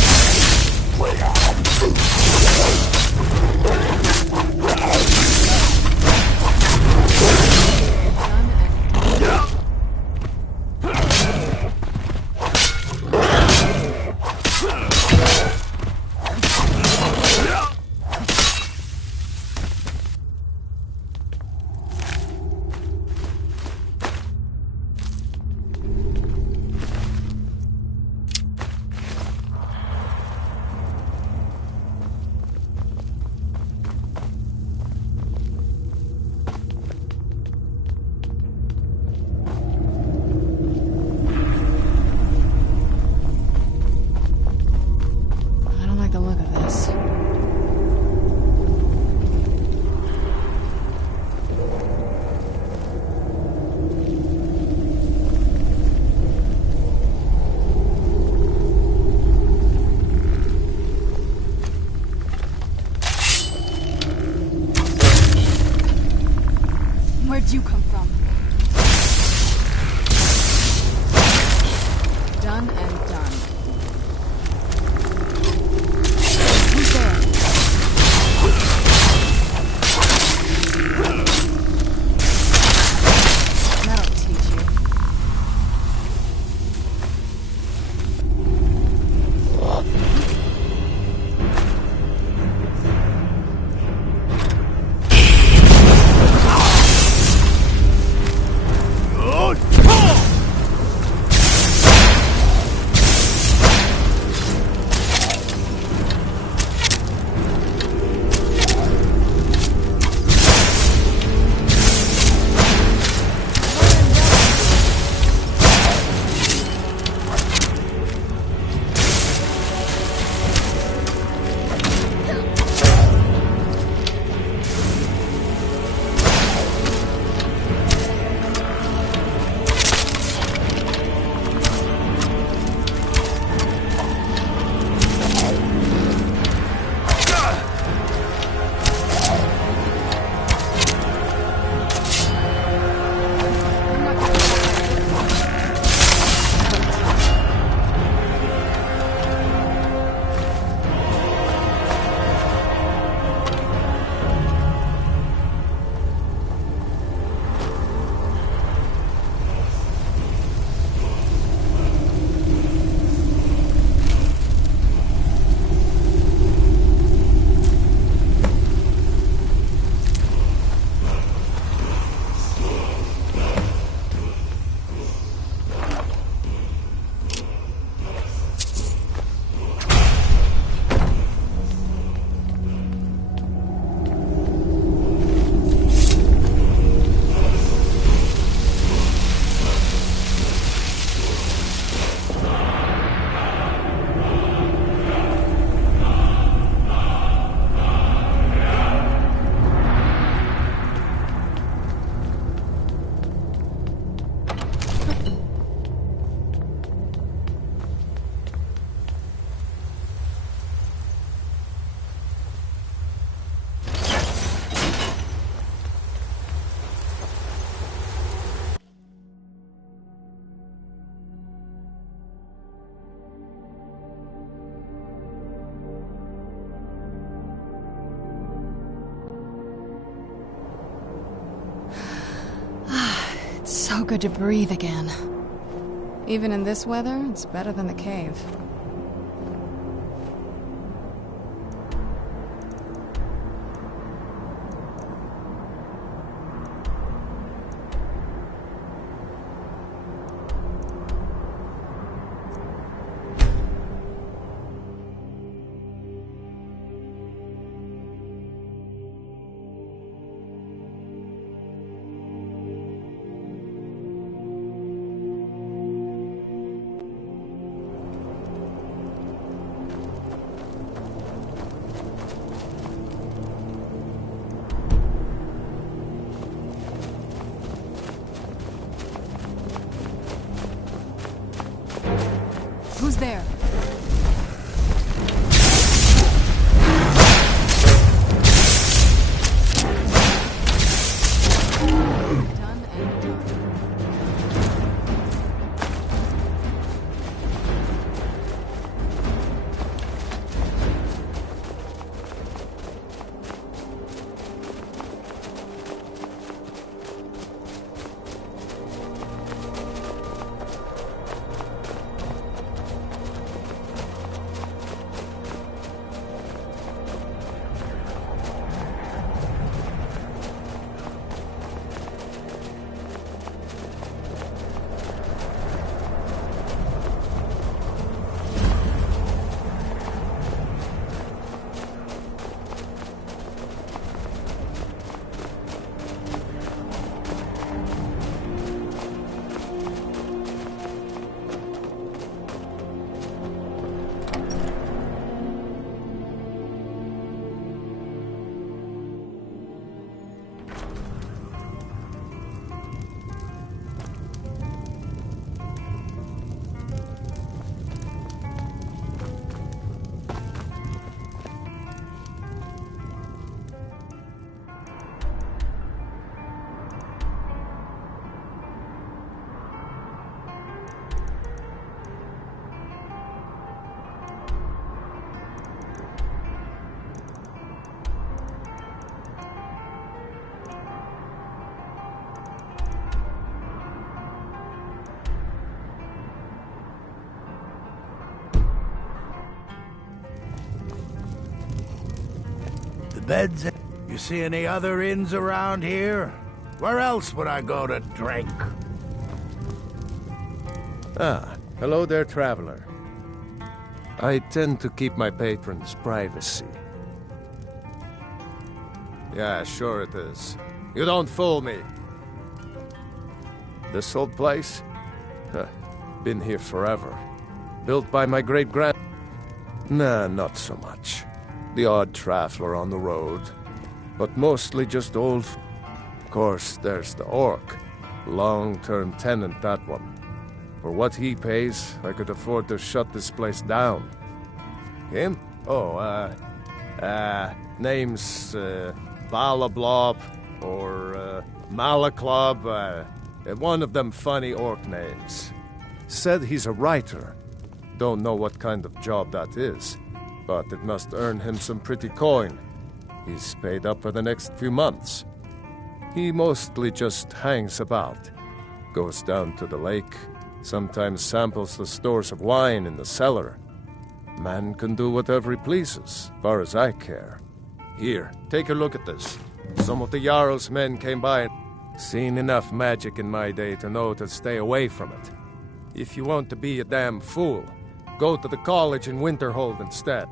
Where'd you come from? Done and done. Who's there? That'll teach you. So good to breathe again. Even in this weather, it's better than the cave. Who's there? Done and done. beds? You see any other inns around here? Where else would I go to drink? Ah, hello there, traveler. I tend to keep my patrons' privacy. Yeah, sure it is. You don't fool me. This old place? Huh, been here forever. Built by my great-grand... Nah, not so much. The odd traveler on the road. But mostly just old... Of course, there's the orc. Long-term tenant, that one. For what he pays, I could afford to shut this place down. Him? Oh, name's, Balablob, or, Malaclob, one of them funny orc names. Said he's a writer. Don't know what kind of job that is, but it must earn him some pretty coin. He's paid up for the next few months. He mostly just hangs about. Goes down to the lake, sometimes samples the stores of wine in the cellar. Man can do whatever he pleases, far as I care. Here, take a look at this. Some of the Jarl's men came by and seen enough magic in my day to know to stay away from it. If you want to be a damn fool, go to the college in Winterhold instead.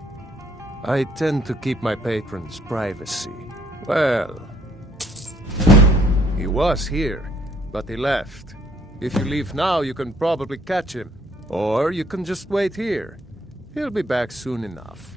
I tend to keep my patrons' privacy. Well, he was here, but he left. If you leave now, you can probably catch him. Or you can just wait here. He'll be back soon enough.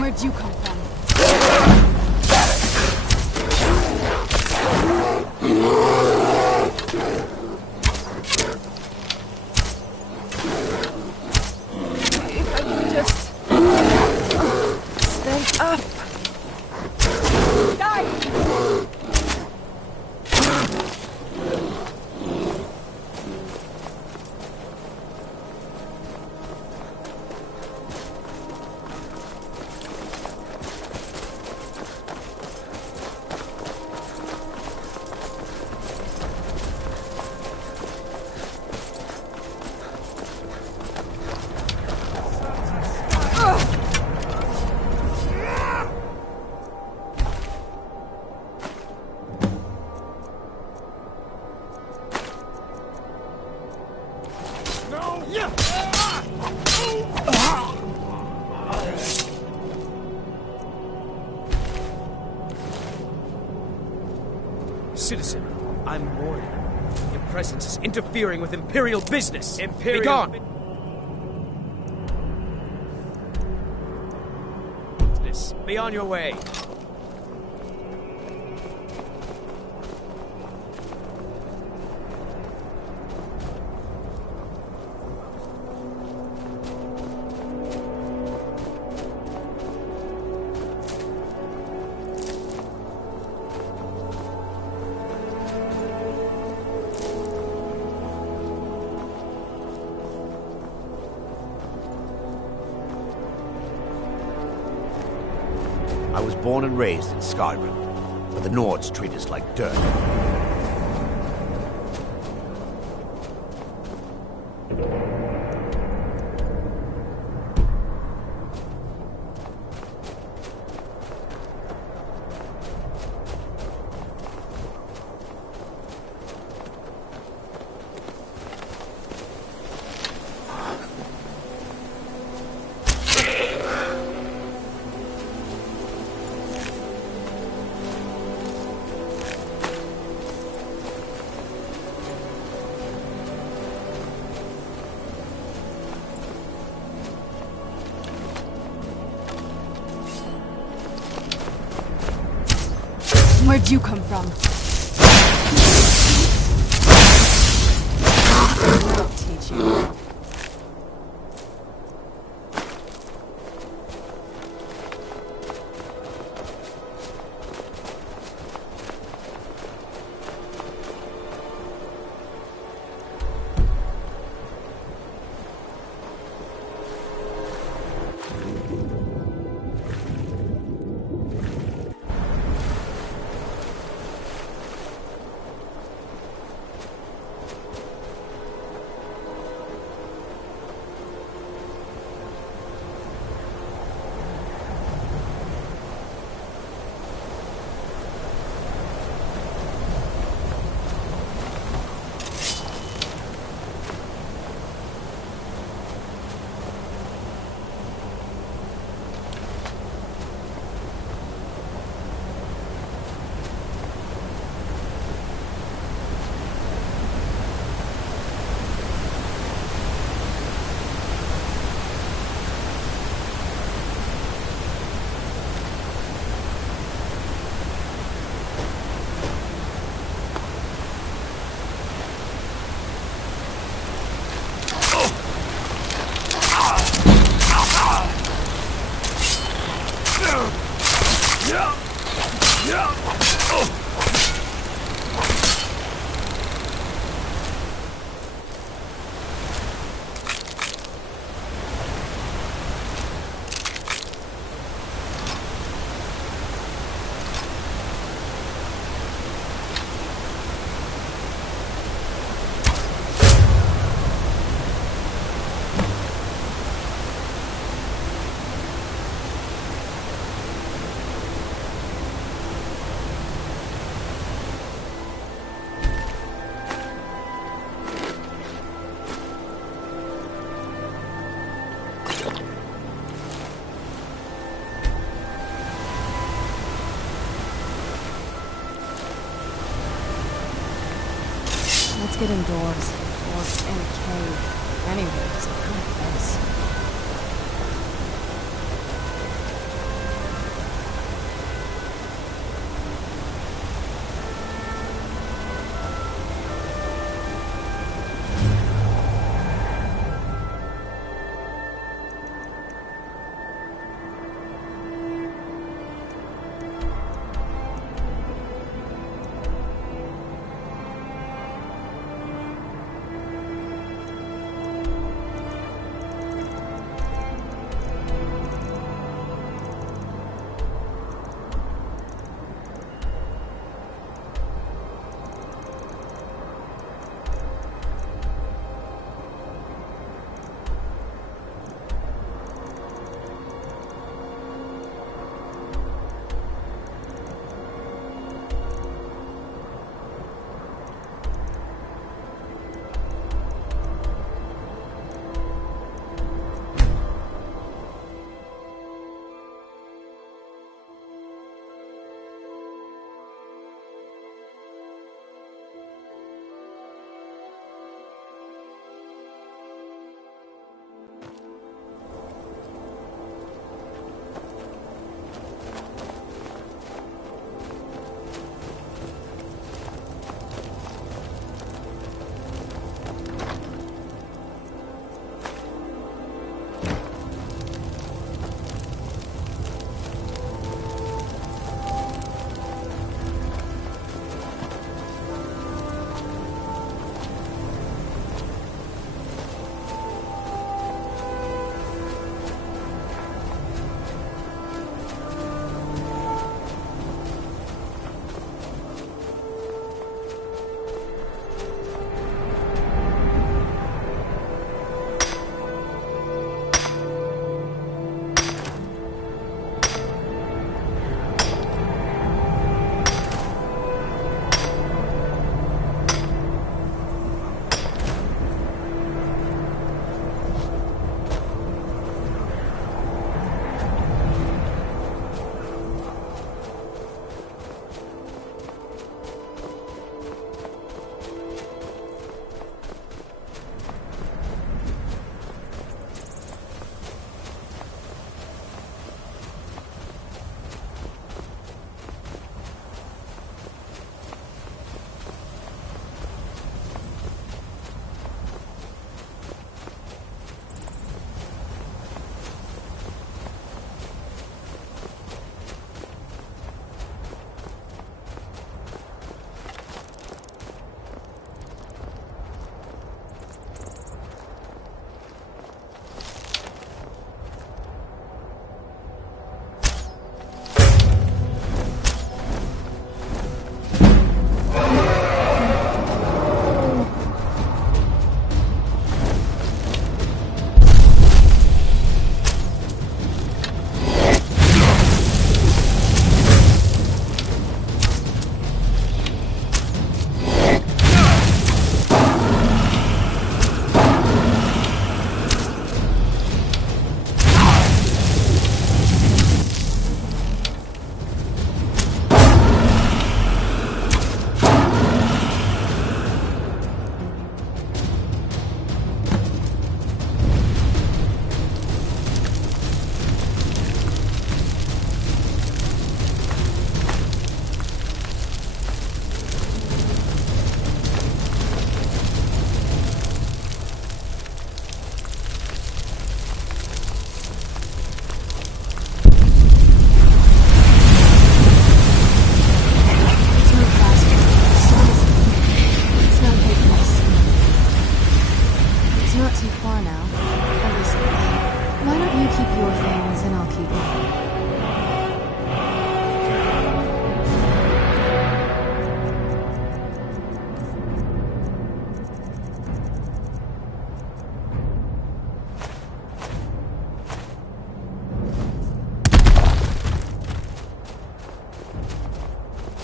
Where'd you come from? If I could just... stand up. Die! citizen, I'm warning you. Your presence is interfering with Imperial business. Imperial... Be gone! Be on your way. I was born and raised in Skyrim, but the Nords treat us like dirt. Where'd you come from? I'll teach you. Let's get indoors. Or in a cave. Anywhere, just a good place.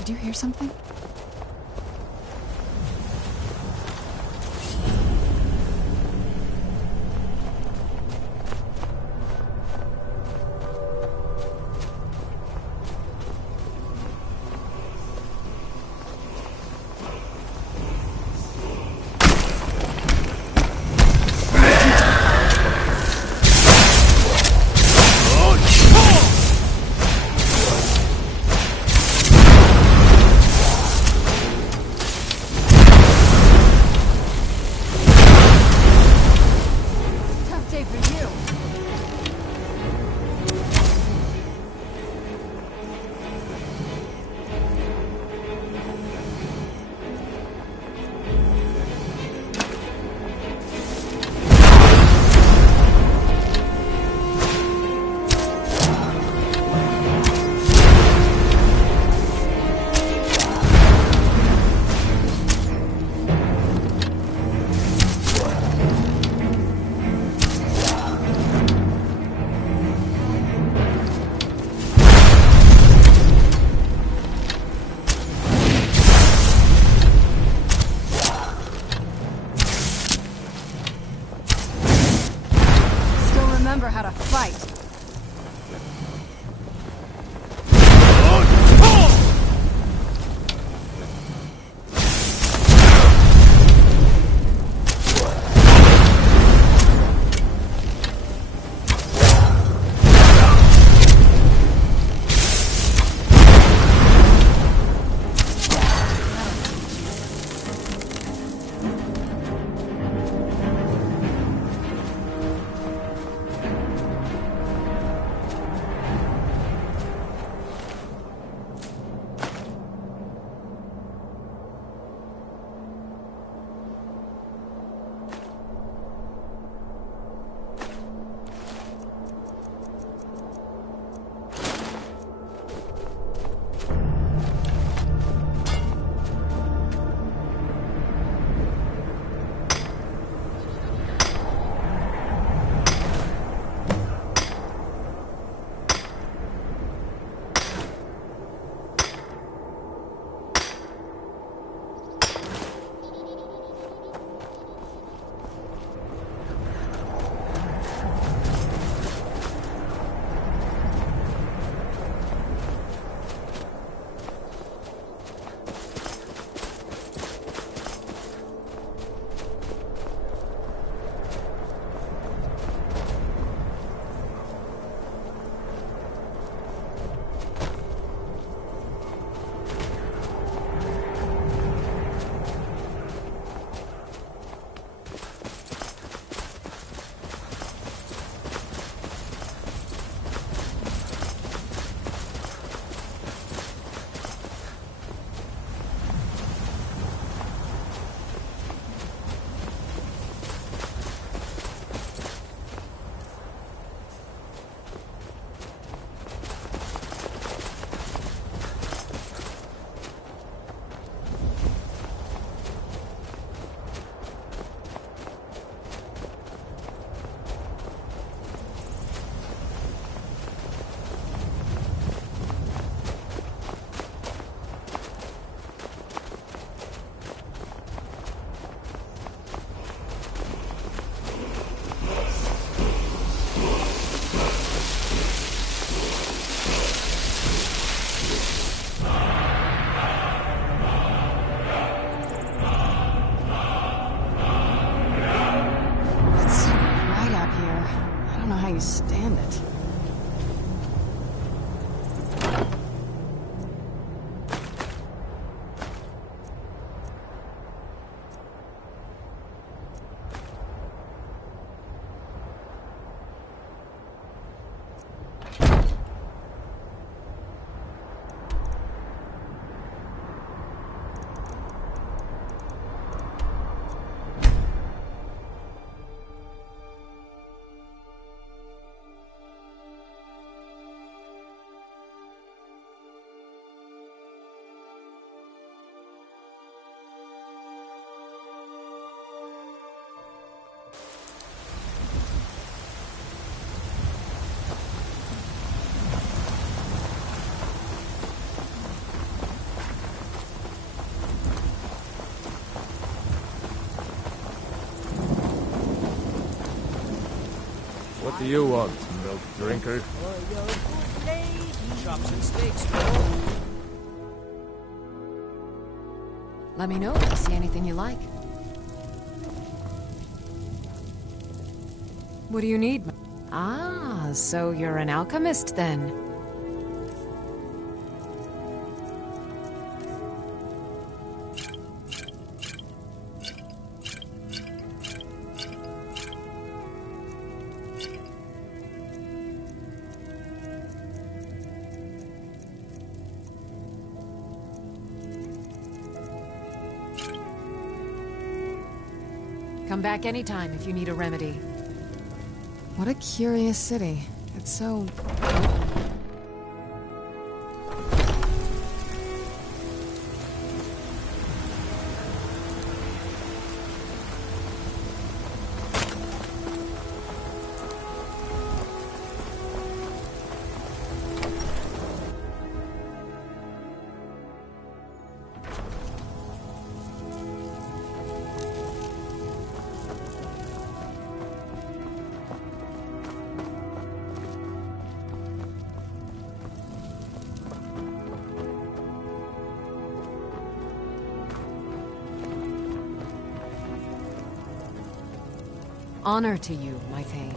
Did you hear something? Remember how to fight. Stand it. What do you want, milk drinker? Chops and steaks. Let me know if you see anything you like. What do you need? Ah, so you're an alchemist then. Come back anytime if you need a remedy. What a curious city. It's so... Honor to you, my Thane.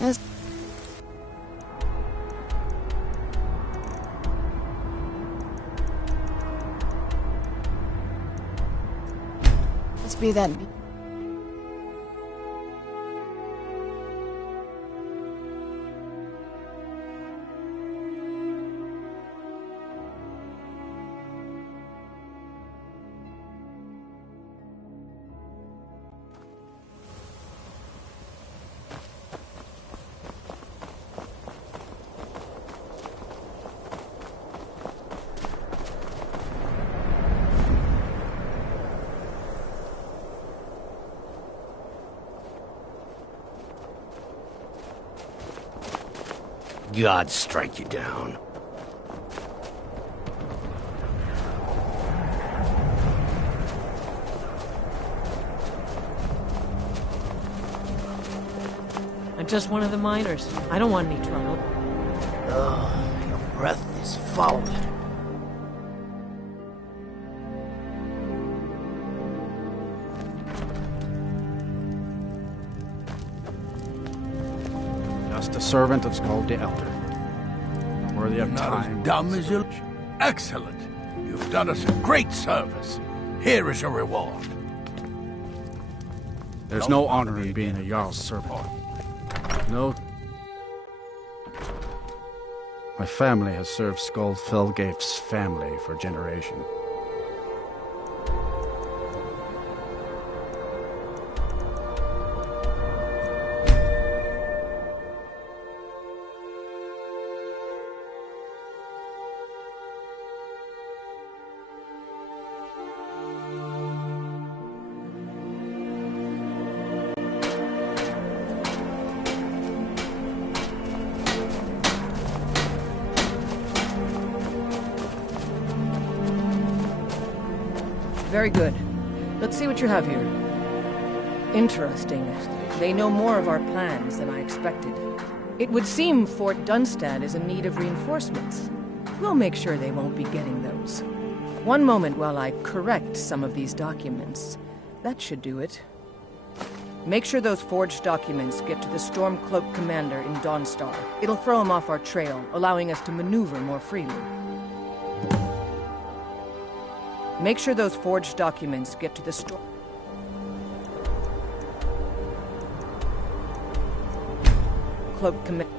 Yes. Must be that... God strike you down. I'm just one of the miners. I don't want any trouble. Ugh, your breath is foul. Just a servant of Skull the Elder. Worthy of Not time. as dumb as you... Excellent. You've done us a great service. Here is your reward. There's no honor in being a Jarl's servant. No. My family has served Skull Felgaif's family for generations. Very good. Let's see what you have here. Interesting. They know more of our plans than I expected. It would seem Fort Dunstad is in need of reinforcements. We'll make sure they won't be getting those. One moment while I correct some of these documents. That should do it. Make sure those forged documents get to the Stormcloak commander in Dawnstar. It'll throw him off our trail, allowing us to maneuver more freely. Make sure those forged documents get to the Stormcloak commander.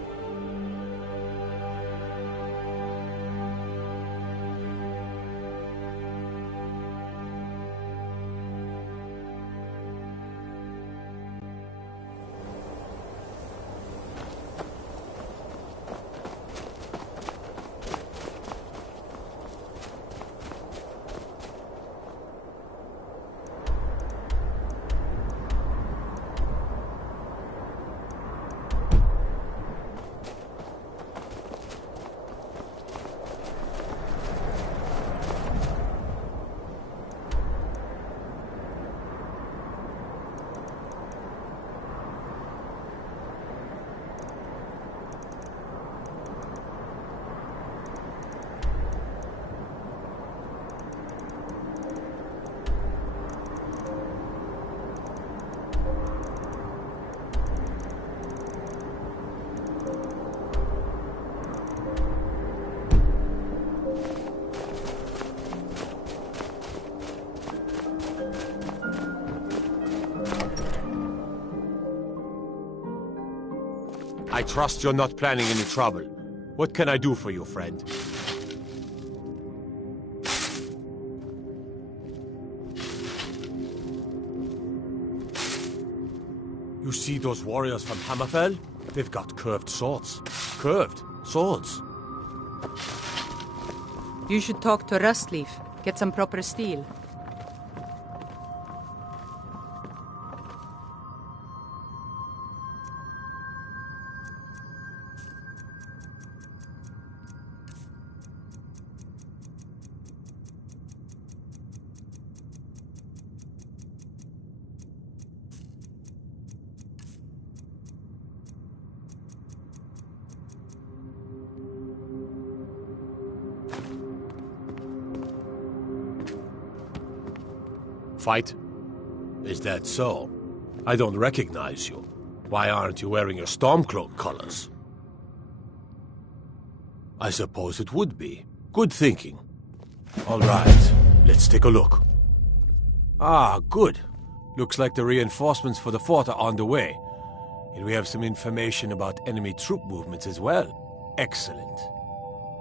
I trust you're not planning any trouble. What can I do for you, friend? You see those warriors from Hammerfell? They've got curved swords. Curved swords. You should talk to Rustleaf. Get some proper steel. Fight? Is that so? I don't recognize you. Why aren't you wearing your Stormcloak colors? I suppose it would be. Good thinking. All right, let's take a look. Ah, good. Looks like the reinforcements for the fort are on the way. And we have some information about enemy troop movements as well. Excellent.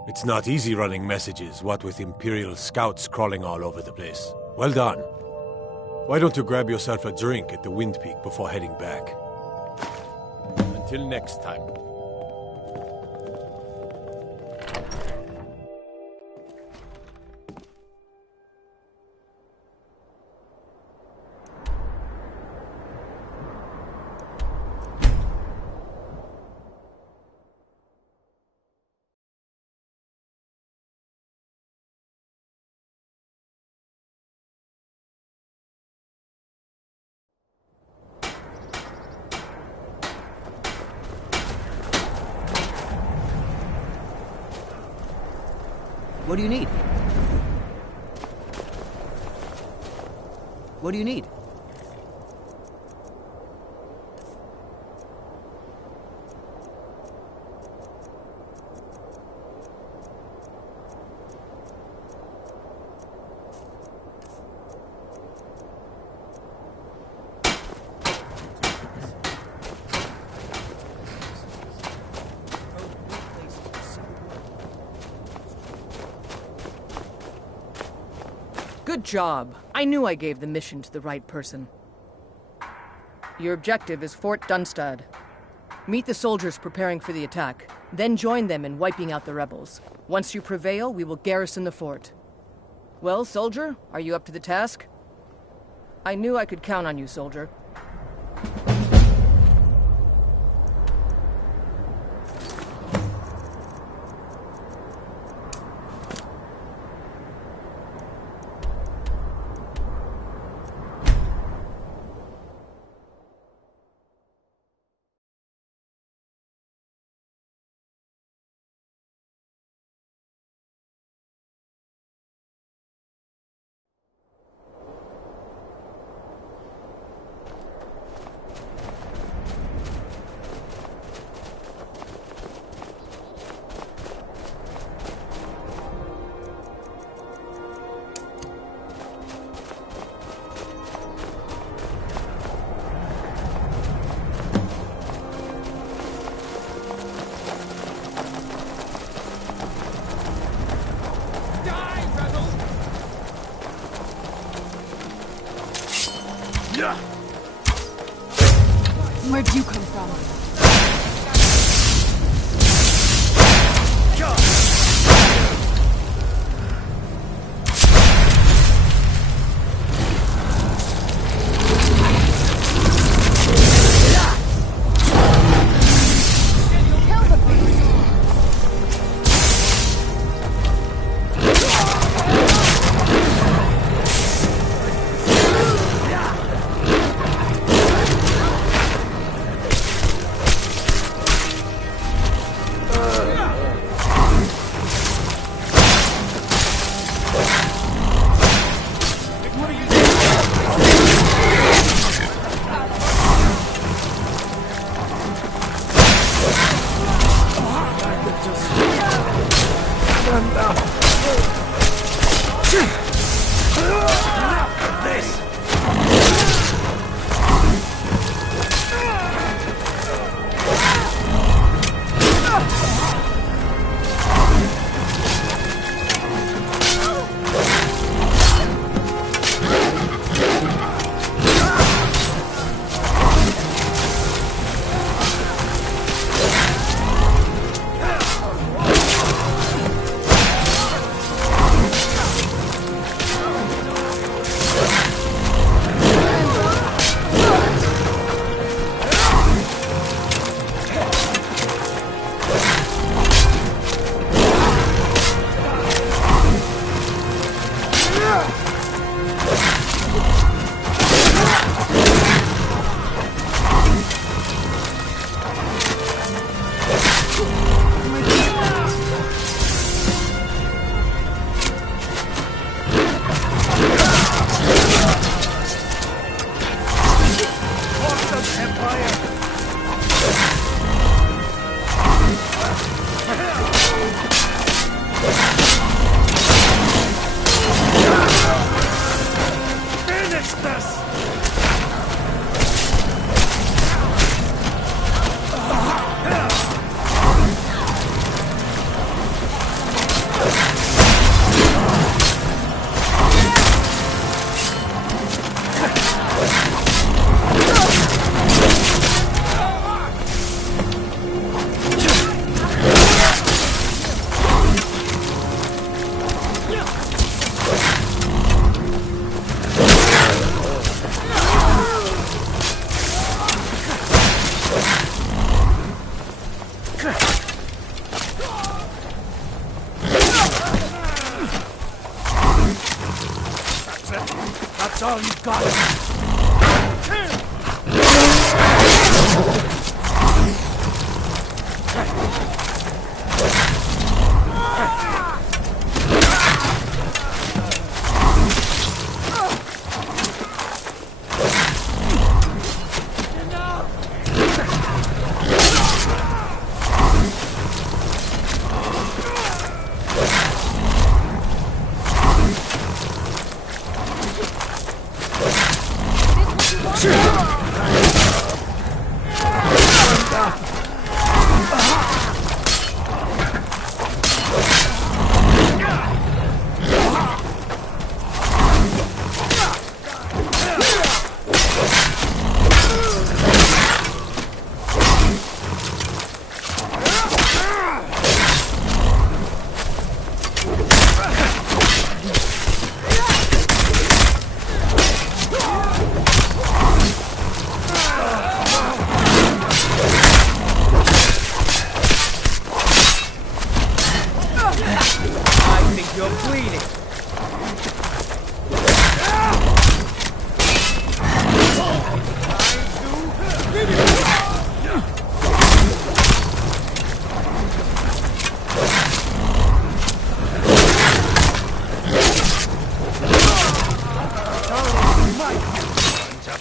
It's not easy running messages, what with Imperial scouts crawling all over the place. Well done. Why don't you grab yourself a drink at the Wind Peak before heading back? Until next time. What do you need? What do you need? Good job. I knew I gave the mission to the right person. Your objective is Fort Dunstad. Meet the soldiers preparing for the attack, then join them in wiping out the rebels. Once you prevail, we will garrison the fort. Well, soldier, are you up to the task? I knew I could count on you, soldier. Where'd you come from? That's all you've got.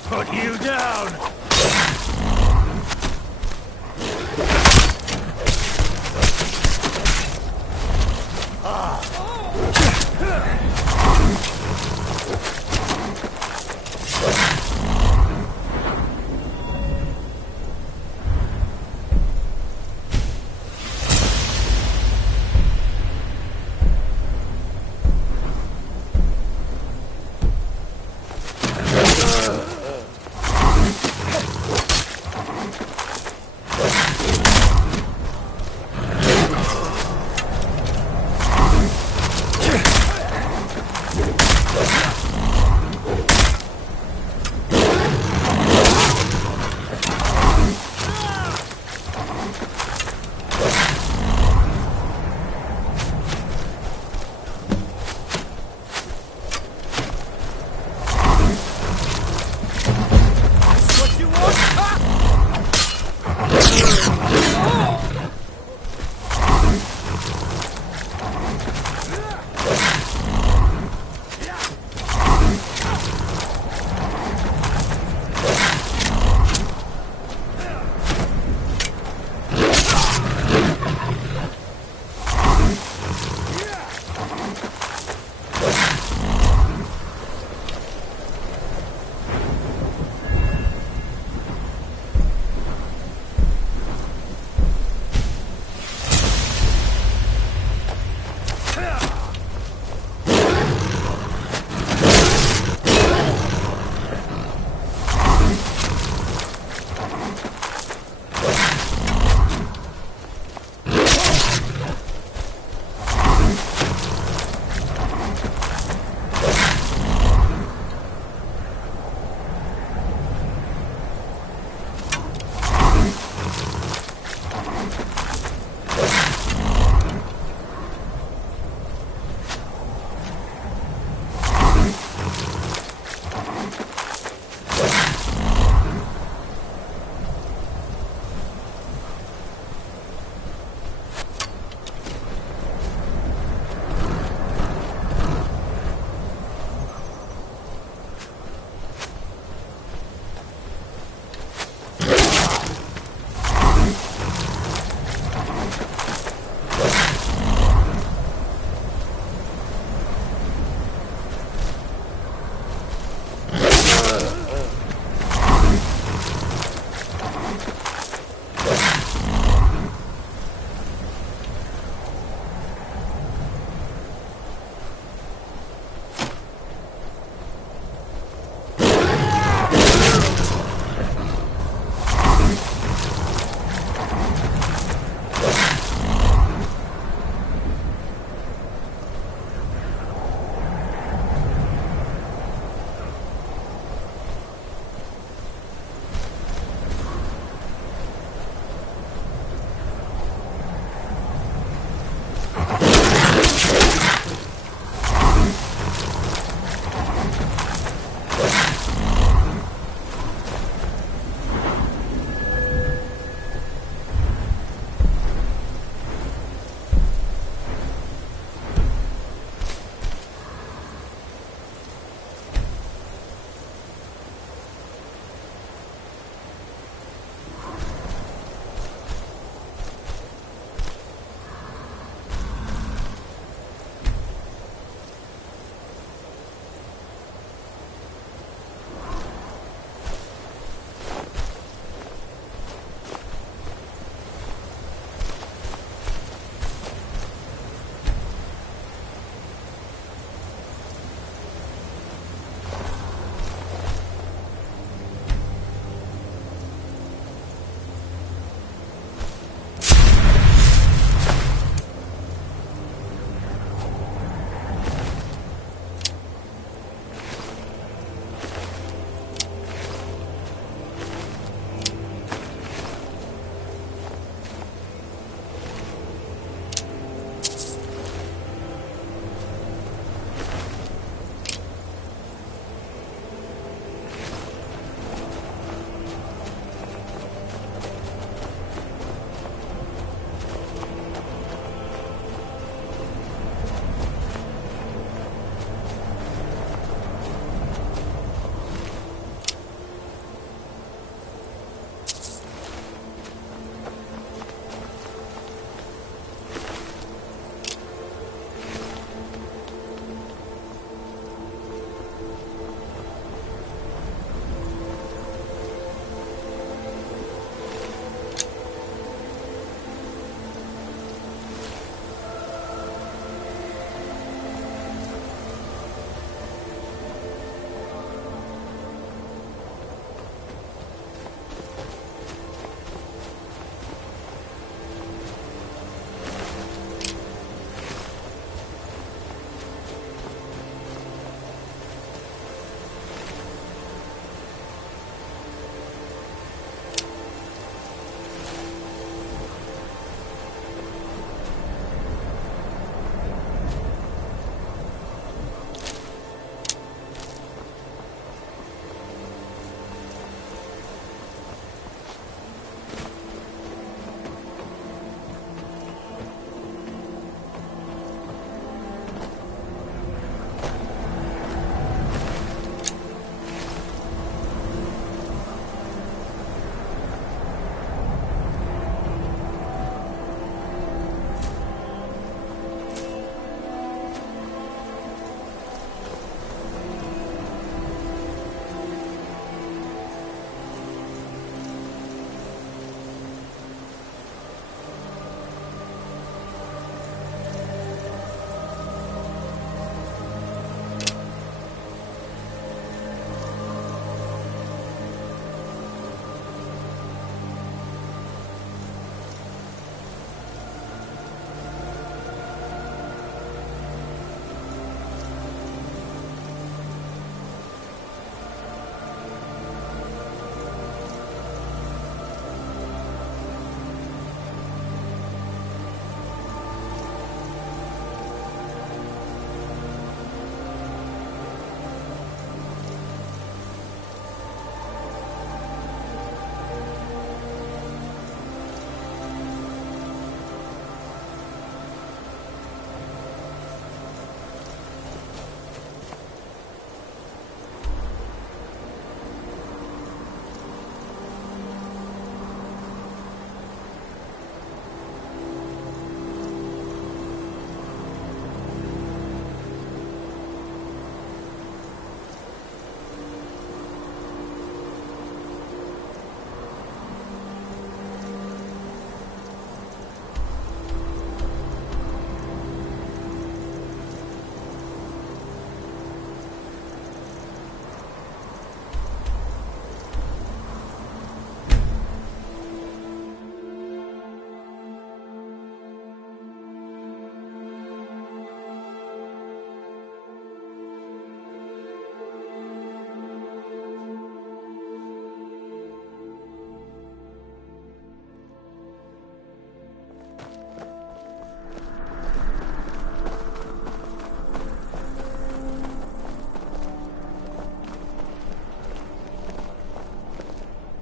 Put you down!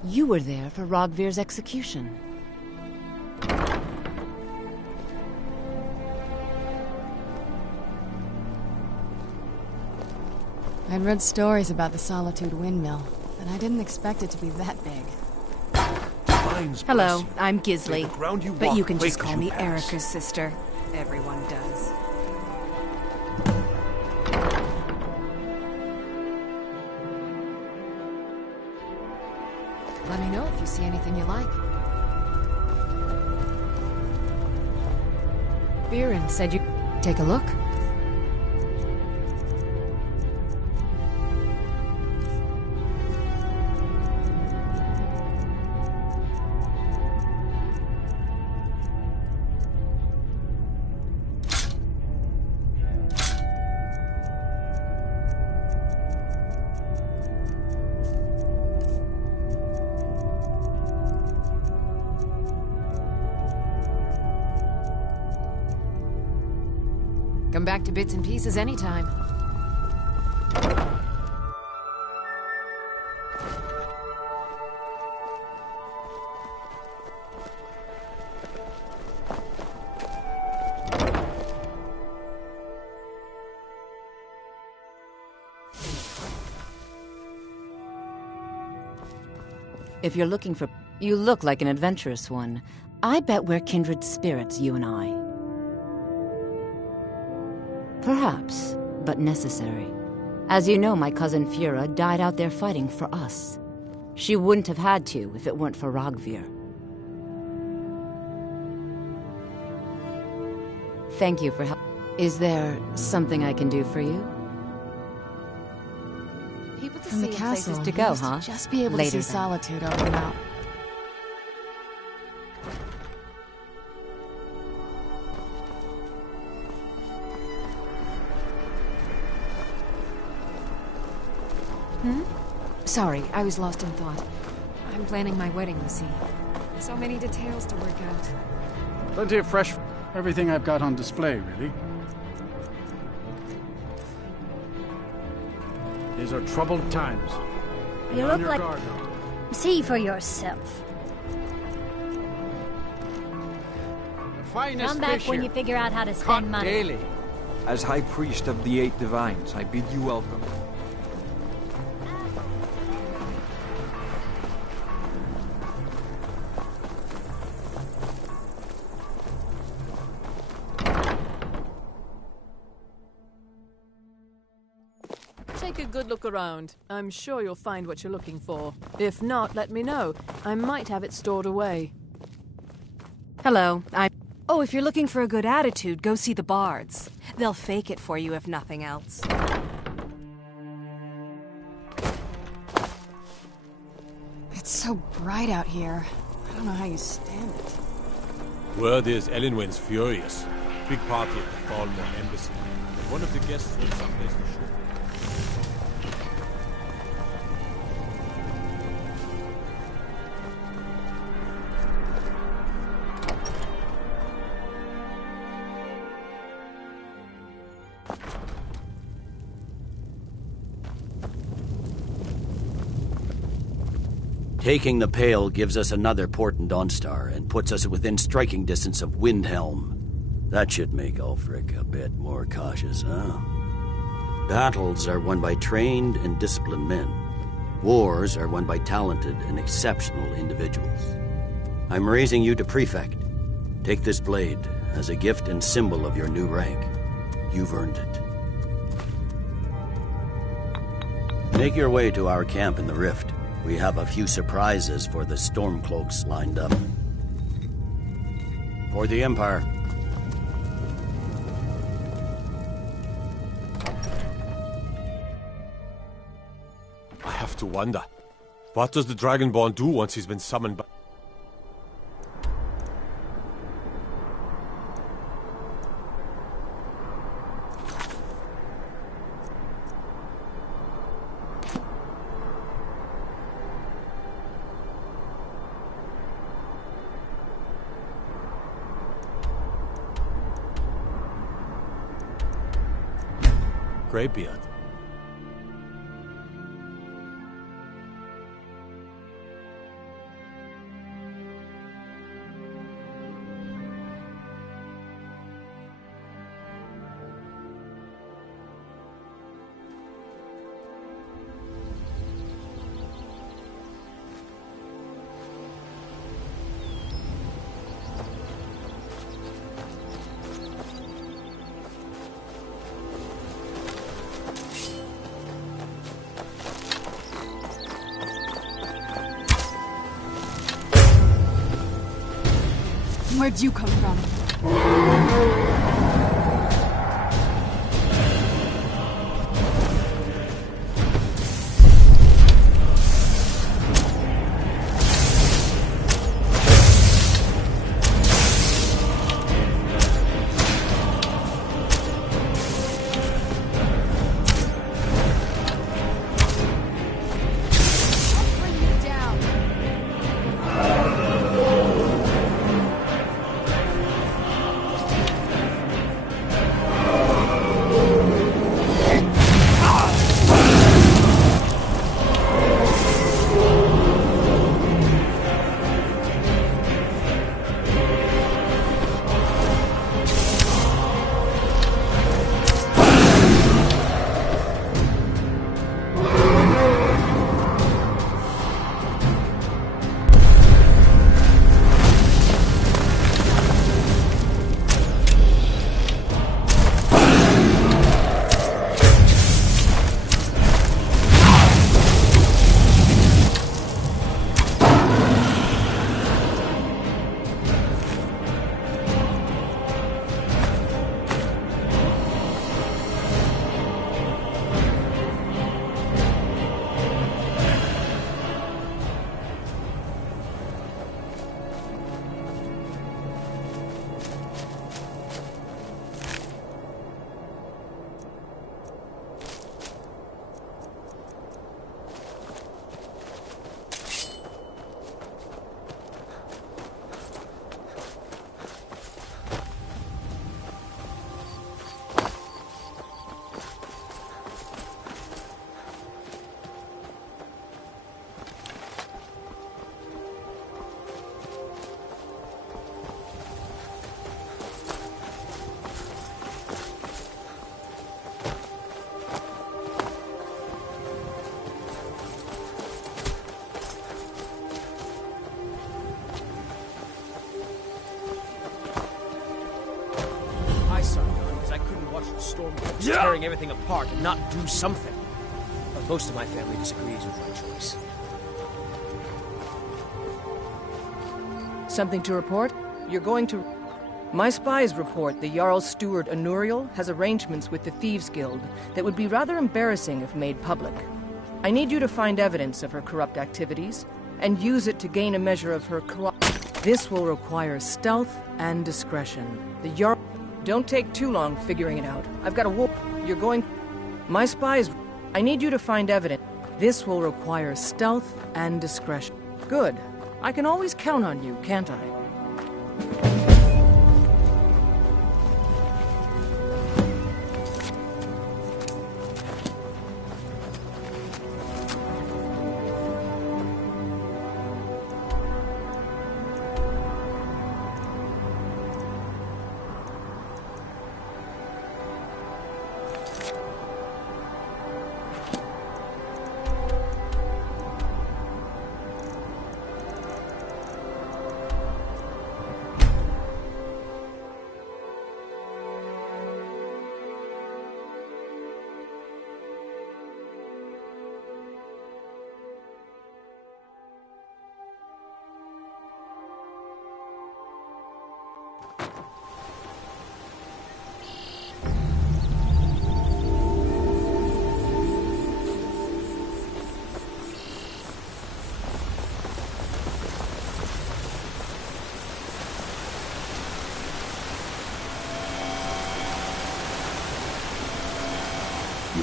You were there for Rogvir's execution. I'd read stories about the Solitude windmill, but I didn't expect it to be that big. Hello, I'm Gisley, but you can just quake as call you me pass. Erica's sister. Everyone does. Let me know if you see anything you like. Viren said you... Take a look. Come back to bits and pieces anytime. If you're looking for... You look like an adventurous one. I bet we're kindred spirits, you and I. Perhaps, but necessary. As you know, my cousin Fura died out there fighting for us. She wouldn't have had to if it weren't for Rogvir. Thank you for help. Is there something I can do for you? People to From the see and castle, places to you go, used to huh? just be able Later to see then. Solitude over the mountain. Sorry, I was lost in thought. I'm planning my wedding, you see. So many details to work out. Plenty of fresh... Everything I've got on display, really. These are troubled times. Be You on look your like... guard. See for yourself. The finest Come back fish when here. you figure out how to Caught spend money. daily. As High Priest of the Eight Divines, I bid you welcome. Take a good look around. I'm sure you'll find what you're looking for. If not, let me know. I might have it stored away. Hello, I'm... Oh, if you're looking for a good attitude, go see the bards. They'll fake it for you if nothing else. It's so bright out here. I don't know how you stand it. Word is Elenwen's furious. Big party at the Falmore Embassy. One of the guests needs someplace to shoot. Taking the Pale gives us another port in Dawnstar and puts us within striking distance of Windhelm. That should make Ulfric a bit more cautious, huh? Battles are won by trained and disciplined men. Wars are won by talented and exceptional individuals. I'm raising you to Prefect. Take this blade as a gift and symbol of your new rank. You've earned it. Make your way to our camp in the Rift. We have a few surprises for the Stormcloaks lined up. For the Empire. I have to wonder. What does the Dragonborn do once he's been summoned by... Greybeard. Where'd you come from? Tearing everything apart and not do something. But most of my family disagrees with my choice. Something to report? You're going to... My spies report the Jarl's steward Anuriel has arrangements with the Thieves Guild that would be rather embarrassing if made public. I need you to find evidence of her corrupt activities and use it to gain a measure of her corrupt... This will require stealth and discretion. The Jarl... Don't take too long figuring it out. I've got a wolf. You're going... My spies... I need you to find evidence. This will require stealth and discretion. Good. I can always count on you, can't I?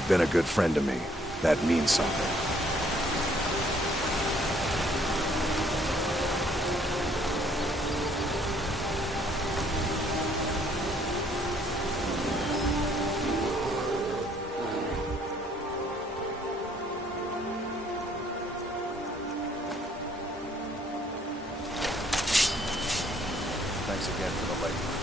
You've been a good friend to me. That means something. Thanks again for the labor.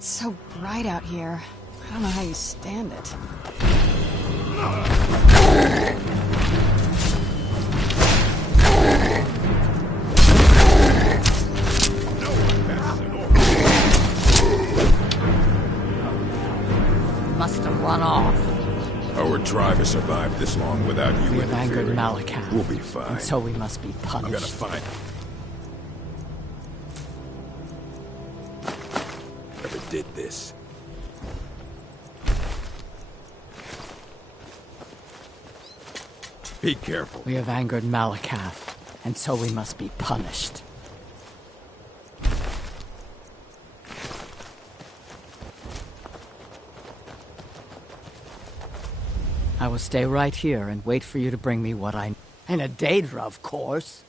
It's so bright out here. I don't know how you stand it. Must have run off. Our tribe has survived this long without you We have angered interfering. Malakath. We'll be fine. And so we must be punished. I'm gonna find him. Never did this. Be careful. We have angered Malakath, and so we must be punished. I will stay right here and wait for you to bring me what I... And a Daedra, of course.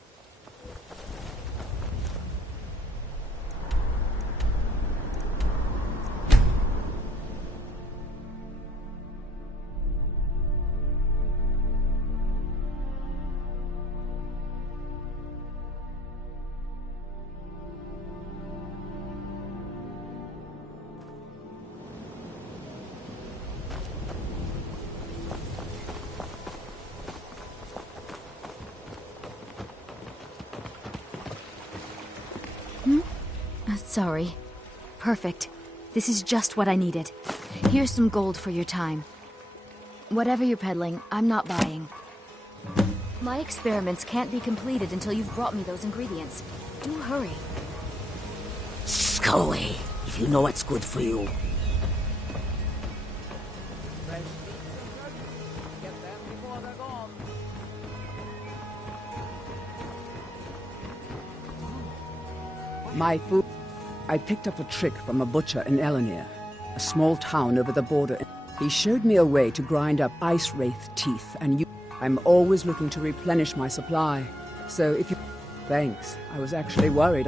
Sorry. Perfect. This is just what I needed. Here's some gold for your time. Whatever you're peddling, I'm not buying. My experiments can't be completed until you've brought me those ingredients. Do hurry. Go away, if you know what's good for you. My food. I picked up a trick from a butcher in Elenir, a small town over the border. He showed me a way to grind up ice wraith teeth, and I'm always looking to replenish my supply. So if you... Thanks. I was actually worried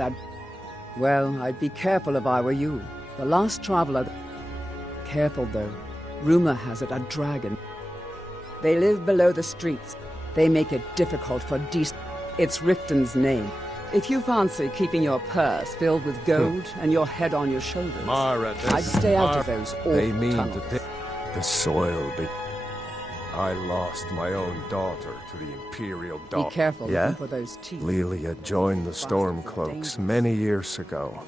Well, I'd be careful if I were you. The last traveler... Careful, though. Rumor has it a dragon. They live below the streets. They make it difficult for decent... It's Riften's name. If you fancy keeping your purse filled with gold and your head on your shoulders, Mara, I'd stay out of those awful They mean tunnels. to the soil. I lost my own daughter to the Imperial Dog. Be careful looking for those teeth. Lilia joined the Stormcloaks many years ago.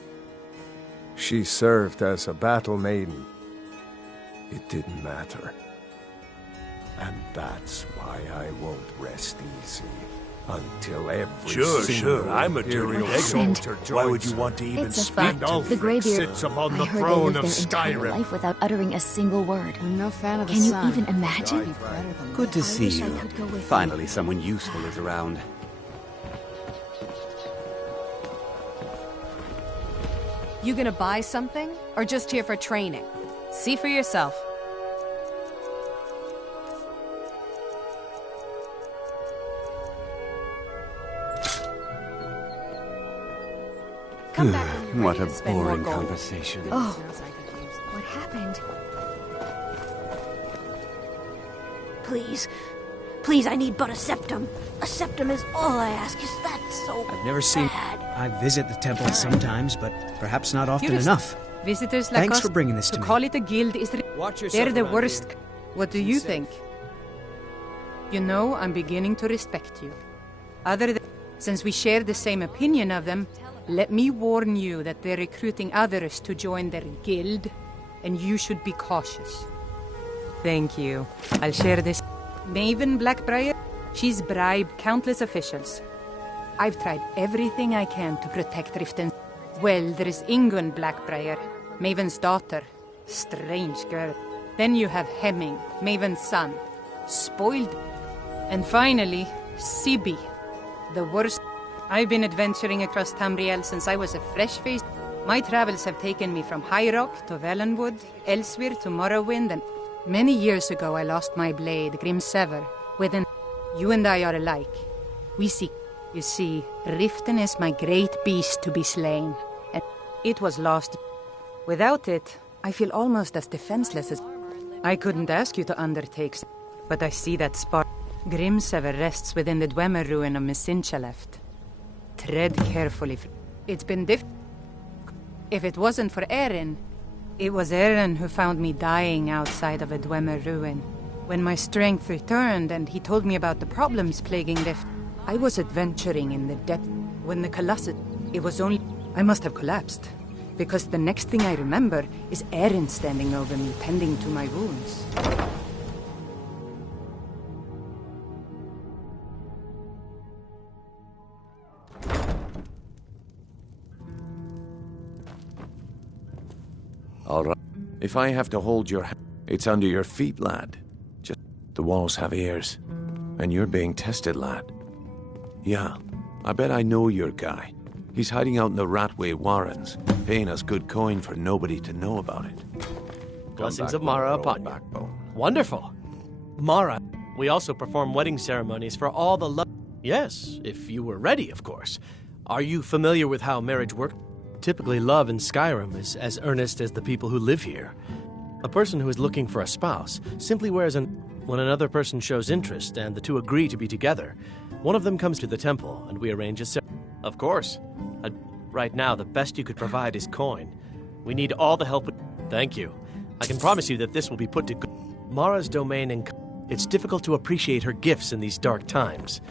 She served as a battle maiden. It didn't matter. And that's why I won't rest easy. Until every Sure. I'm a dirty Imperial happened? soldier joins Why would you her. want to even It's a speak fact. to The Greybeard. sits upon the I heard throne they of lived their entire Skyrim. life without uttering a single word. I'm no fan of the Can you sun. even imagine? Good to see wish I you. could go with Finally, someone useful is around. You gonna buy something? Or just here for training? See for yourself. Come back when you're What ready a to spend more boring gold. conversation. Oh, what happened? Please. Please, I need but a septum. A septum is all I ask. Is that so I've never seen... I visit the temple sometimes, but perhaps not often Tourists. enough. Visitors like Thanks us for bringing this to me. call it a guild is Watch yourself they're the around worst. here. What do you think? You know, I'm beginning to respect you. Other than since we share the same opinion of them, let me warn you that they're recruiting others to join their guild, and you should be cautious. Thank you. I'll share this. Maven Blackbriar, she's bribed countless officials. I've tried everything I can to protect Riften. Well, there is Ingun Blackbriar, Maven's daughter. Strange girl. Then you have Hemming, Maven's son. Spoiled. And finally, Sibi, the worst. I've been adventuring across Tamriel since I was a fresh-faced. My travels have taken me from High Rock to Valenwood, elsewhere to Morrowind, and many years ago I lost my blade, Grimsever, within. You and I are alike. We seek. You see, Riften is my great beast to be slain, and it was lost. Without it, I feel almost as defenseless as... I couldn't ask you to undertake, but I see that spark. Grimsever rests within the Dwemer ruin of Mesinchaleft. Tread carefully. It's been If it wasn't for Erin, It was Eren who found me dying outside of a Dwemer ruin. When my strength returned and he told me about the problems plaguing Rift, I was adventuring in the depth. When the Colossus... It was only... I must have collapsed. Because the next thing I remember is Eren standing over me, tending to my wounds. All right. If I have to hold your hand, it's under your feet, lad. Just the walls have ears. And you're being tested, lad. Yeah, I bet I know your guy. He's hiding out in the Ratway Warrens, paying us good coin for nobody to know about it. Blessings of Mara upon you. Wonderful. Mara, we also perform wedding ceremonies for all the Yes, if you were ready, of course. Are you familiar with how marriage works? Typically, love in Skyrim is as earnest as the people who live here. A person who is looking for a spouse simply wears when another person shows interest and the two agree to be together, one of them comes to the temple and we arrange a ceremony. Of course. Right now, the best you could provide is coin. We need all the help. Thank you. I can promise you that this will be put to good. Mara's domain and it's difficult to appreciate her gifts in these dark times.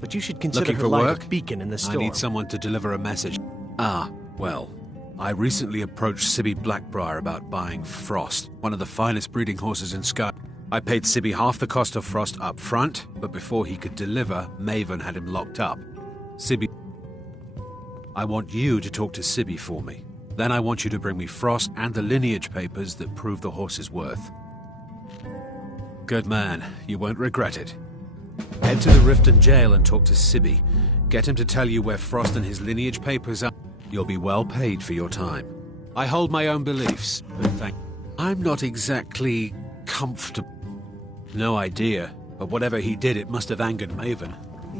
But you should consider Looking her for light work? a beacon in the storm. I need someone to deliver a message. Ah, well, I recently approached Sibby Blackbriar about buying Frost, one of the finest breeding horses in Sky. I paid Sibby half the cost of Frost up front, but before he could deliver, Maven had him locked up. Sibby... I want you to talk to Sibby for me. Then I want you to bring me Frost and the lineage papers that prove the horse's worth. Good man, you won't regret it. Head to the Riften jail and talk to Sibby. Get him to tell you where Frost and his lineage papers are. You'll be well paid for your time. I hold my own beliefs, but I'm not exactly comfortable. No idea, but whatever he did, it must have angered Maven.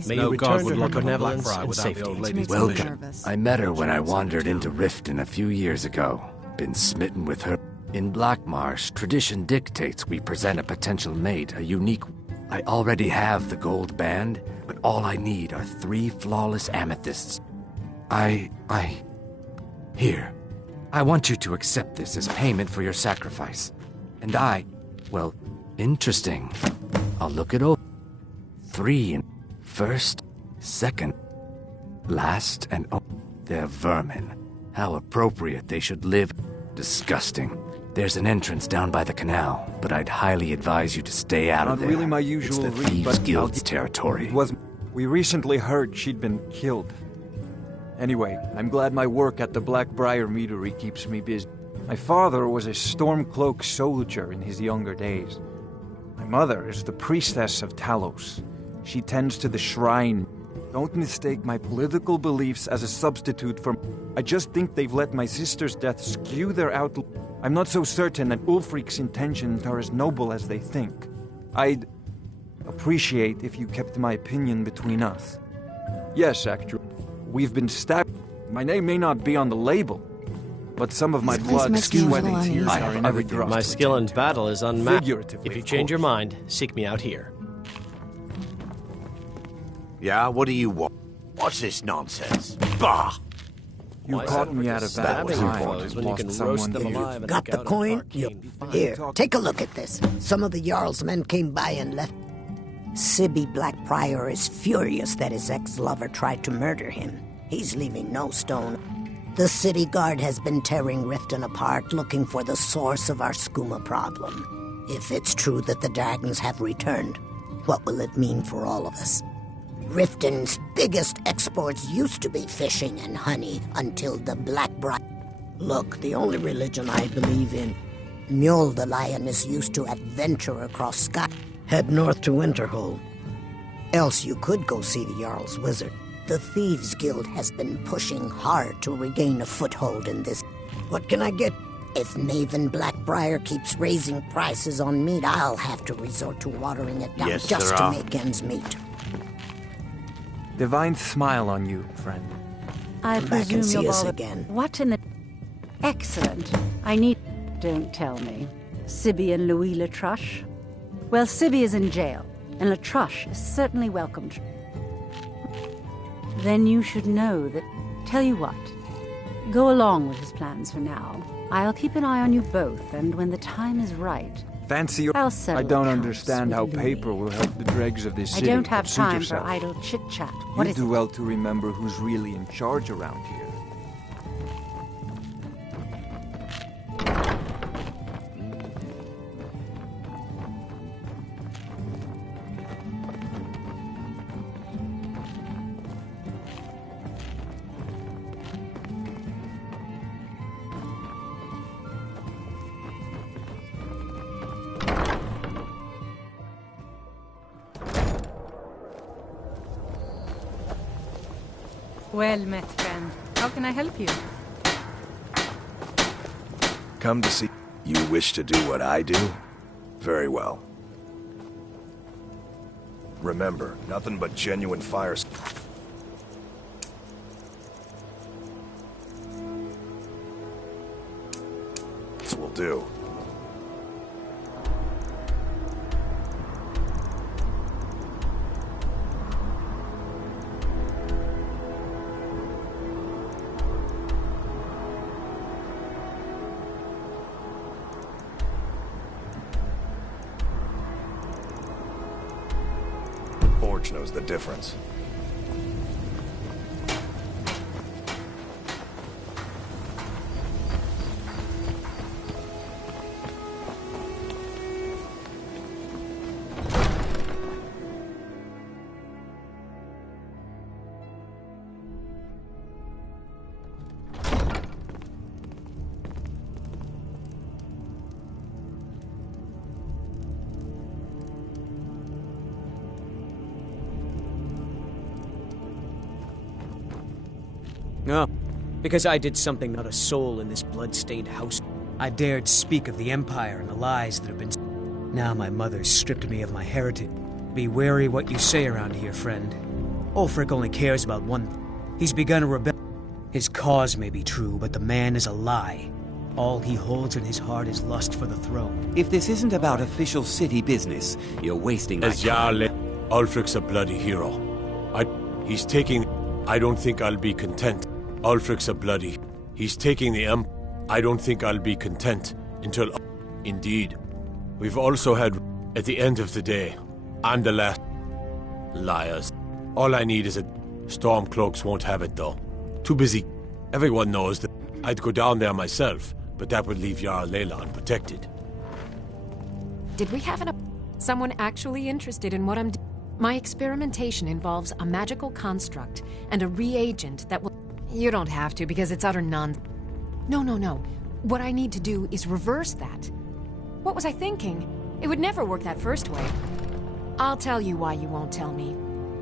May No you God return would to her look on a benevolence Blackfriar and without safety. the old lady's Welcome. permission. I met her when I wandered into Riften a few years ago. Been smitten with her. In Blackmarsh, tradition dictates we present a potential mate, a unique... I already have the gold band, but all I need are 3 flawless amethysts. Here. I want you to accept this as payment for your sacrifice. And well, interesting. I'll look it over. 3 in first, second, last, and they're vermin. How appropriate they should live. Disgusting. There's an entrance down by the canal, but I'd highly advise you to stay out of there. Not really my usual It's the read, Thieves' but Guild's territory. We recently heard she'd been killed. Anyway, I'm glad my work at the Blackbriar Meadery keeps me busy. My father was a Stormcloak soldier in his younger days. My mother is the priestess of Talos. She tends to the shrine. Don't mistake my political beliefs as a substitute for... I just think they've let my sister's death skew their outlook. I'm not so certain that Ulfric's intentions are as noble as they think. I'd appreciate if you kept my opinion between us. Yes, actually, we've been stabbed. My name may not be on the label, but some of my blood, sweat, and tears are in every drop. My skill in battle is unmatched. Figuratively, If you of change your course. mind, seek me out here. Yeah, what do you want? What's this nonsense? Bah! You caught me at a bad time. When you can roast them alive and Got look the out coin? arcane. Here, take a look at this. Some of the Jarl's men came by and left. Sibby Blackbriar is furious that his ex-lover tried to murder him. He's leaving no stone. The city guard has been tearing Riften apart, looking for the source of our skooma problem. If it's true that the dragons have returned, what will it mean for all of us? Riften's biggest exports used to be fishing and honey until the Blackbriar... Look, the only religion I believe in, Mjol the Lion is used to adventure across sky. Head north to Winterhold. Else you could go see the Jarl's Wizard. The Thieves' Guild has been pushing hard to regain a foothold in this. What can I get? If Maven Blackbriar keeps raising prices on meat, I'll have to resort to watering it down Yes, just to sirrah. make ends meet. Divine smile on you, friend. I Come back and presume see you've us all... again. What in the... Excellent. I need... Don't tell me. Sibby and Louis Latruche? Well, Sibby is in jail, and Latruche is certainly welcomed. Then you should know that... Tell you what. Go along with his plans for now. I'll keep an eye on you both, and when the time is right, Fancy your... I'll settle I don't accounts understand with how Louis. paper will help the dregs of this I city. don't have Suit time yourself. for idle chit-chat. You What is do it? well to remember who's really in charge around here. Well met, friend. How can I help you? Come to see... You wish to do what I do? Very well. Remember, nothing but genuine fires. This will do. Forge knows the difference. No, because I did something not a soul in this blood-stained house. I dared speak of the Empire and the lies that have been... Now my mother's stripped me of my heritage. Be wary what you say around here, friend. Ulfric only cares about one thing. He's begun a rebellion. His cause may be true, but the man is a lie. All he holds in his heart is lust for the throne. If this isn't about official city business, you're wasting my As time. Jarl, Ulfric's a bloody hero. He's taking... I don't think I'll be content. Ulfric's a bloody... He's taking the I don't think I'll be content until... Indeed. We've also had... At the end of the day, I'm the last... Liars. All I need is a... Stormcloaks won't have it, though. Too busy. Everyone knows that I'd go down there myself, but that would leave Jarl Layla unprotected. Did we have someone actually interested in what I'm doing? My experimentation involves a magical construct and a reagent that will... You don't have to, because it's utter nonsense. No. What I need to do is reverse that. What was I thinking? It would never work that first way. I'll tell you why you won't tell me.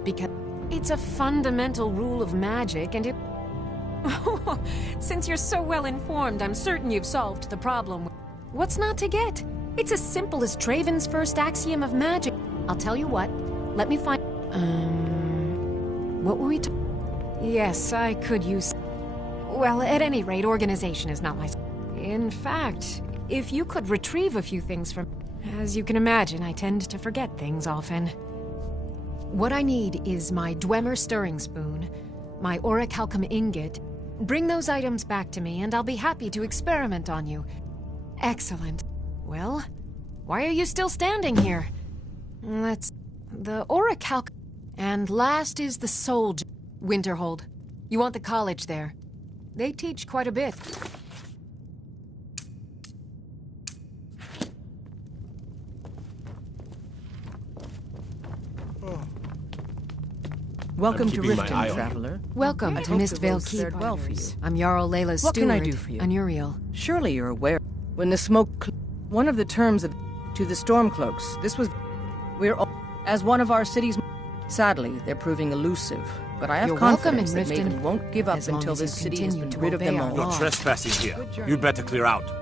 Because it's a fundamental rule of magic, and it... Since you're so well informed, I'm certain you've solved the problem. What's not to get? It's as simple as Traven's first axiom of magic. I'll tell you what. Let me find... What were we talking... Yes, I could use... Well, at any rate, organization is not my... In fact, if you could retrieve a few things from... As you can imagine, I tend to forget things often. What I need is my Dwemer stirring spoon, my orichalcum ingot. Bring those items back to me, and I'll be happy to experiment on you. Excellent. Well, why are you still standing here? Let's... The orichalcum... And last is the soul... Winterhold. You want the college there. They teach quite a bit. Welcome to keeping my Riften, eye on you. traveler. Welcome I to hope Mistvale the roads Keep. fared well for you. I'm Jarl Layla's What steward, can I do for you? Anuriel. Surely you're aware. When the smoke... One of the terms of... To the Stormcloaks, this was... We're all... As one of our city's... Sadly, they're proving elusive. But I have You're welcome confidence in that Riften, Maven won't give up as long until as you this city has continue been to rid of them obey our all. You're trespassing here. You'd better clear out.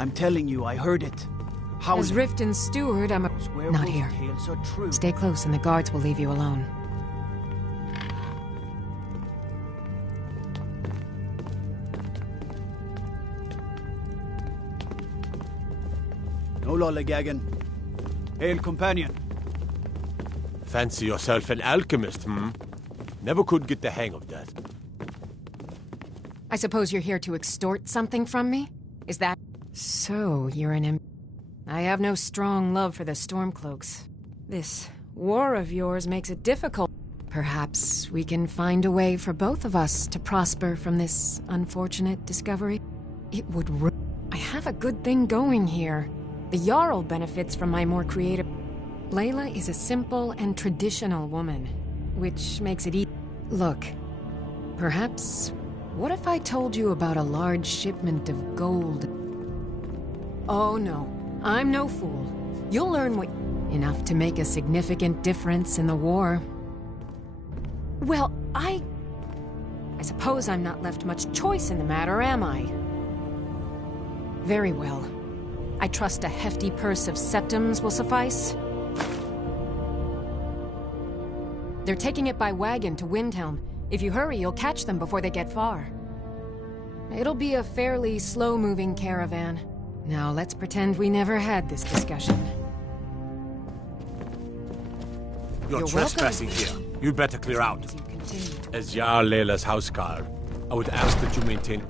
I'm telling you, I heard it. How As Riften's steward, I'm not here. Tales are true. Stay close and the guards will leave you alone. No lollygagging. Hail, companion. Fancy yourself an alchemist, hmm? Never could get the hang of that. I suppose you're here to extort something from me? Is that... So, you're an... I have no strong love for the Stormcloaks. This war of yours makes it difficult. Perhaps we can find a way for both of us to prosper from this unfortunate discovery. It would... I have a good thing going here. The Jarl benefits from my more creative... Layla is a simple and traditional woman, which makes it easy. Look, perhaps... What if I told you about a large shipment of gold? Oh no, I'm no fool. You'll learn what... Enough to make a significant difference in the war. Well, I suppose I'm not left much choice in the matter, am I? Very well. I trust a hefty purse of septims will suffice. They're taking it by wagon to Windhelm. If you hurry, you'll catch them before they get far. It'll be a fairly slow-moving caravan. Now let's pretend we never had this discussion. You're trespassing here. You'd better clear out. As Jarl Layla's houseguard, I would ask that you maintain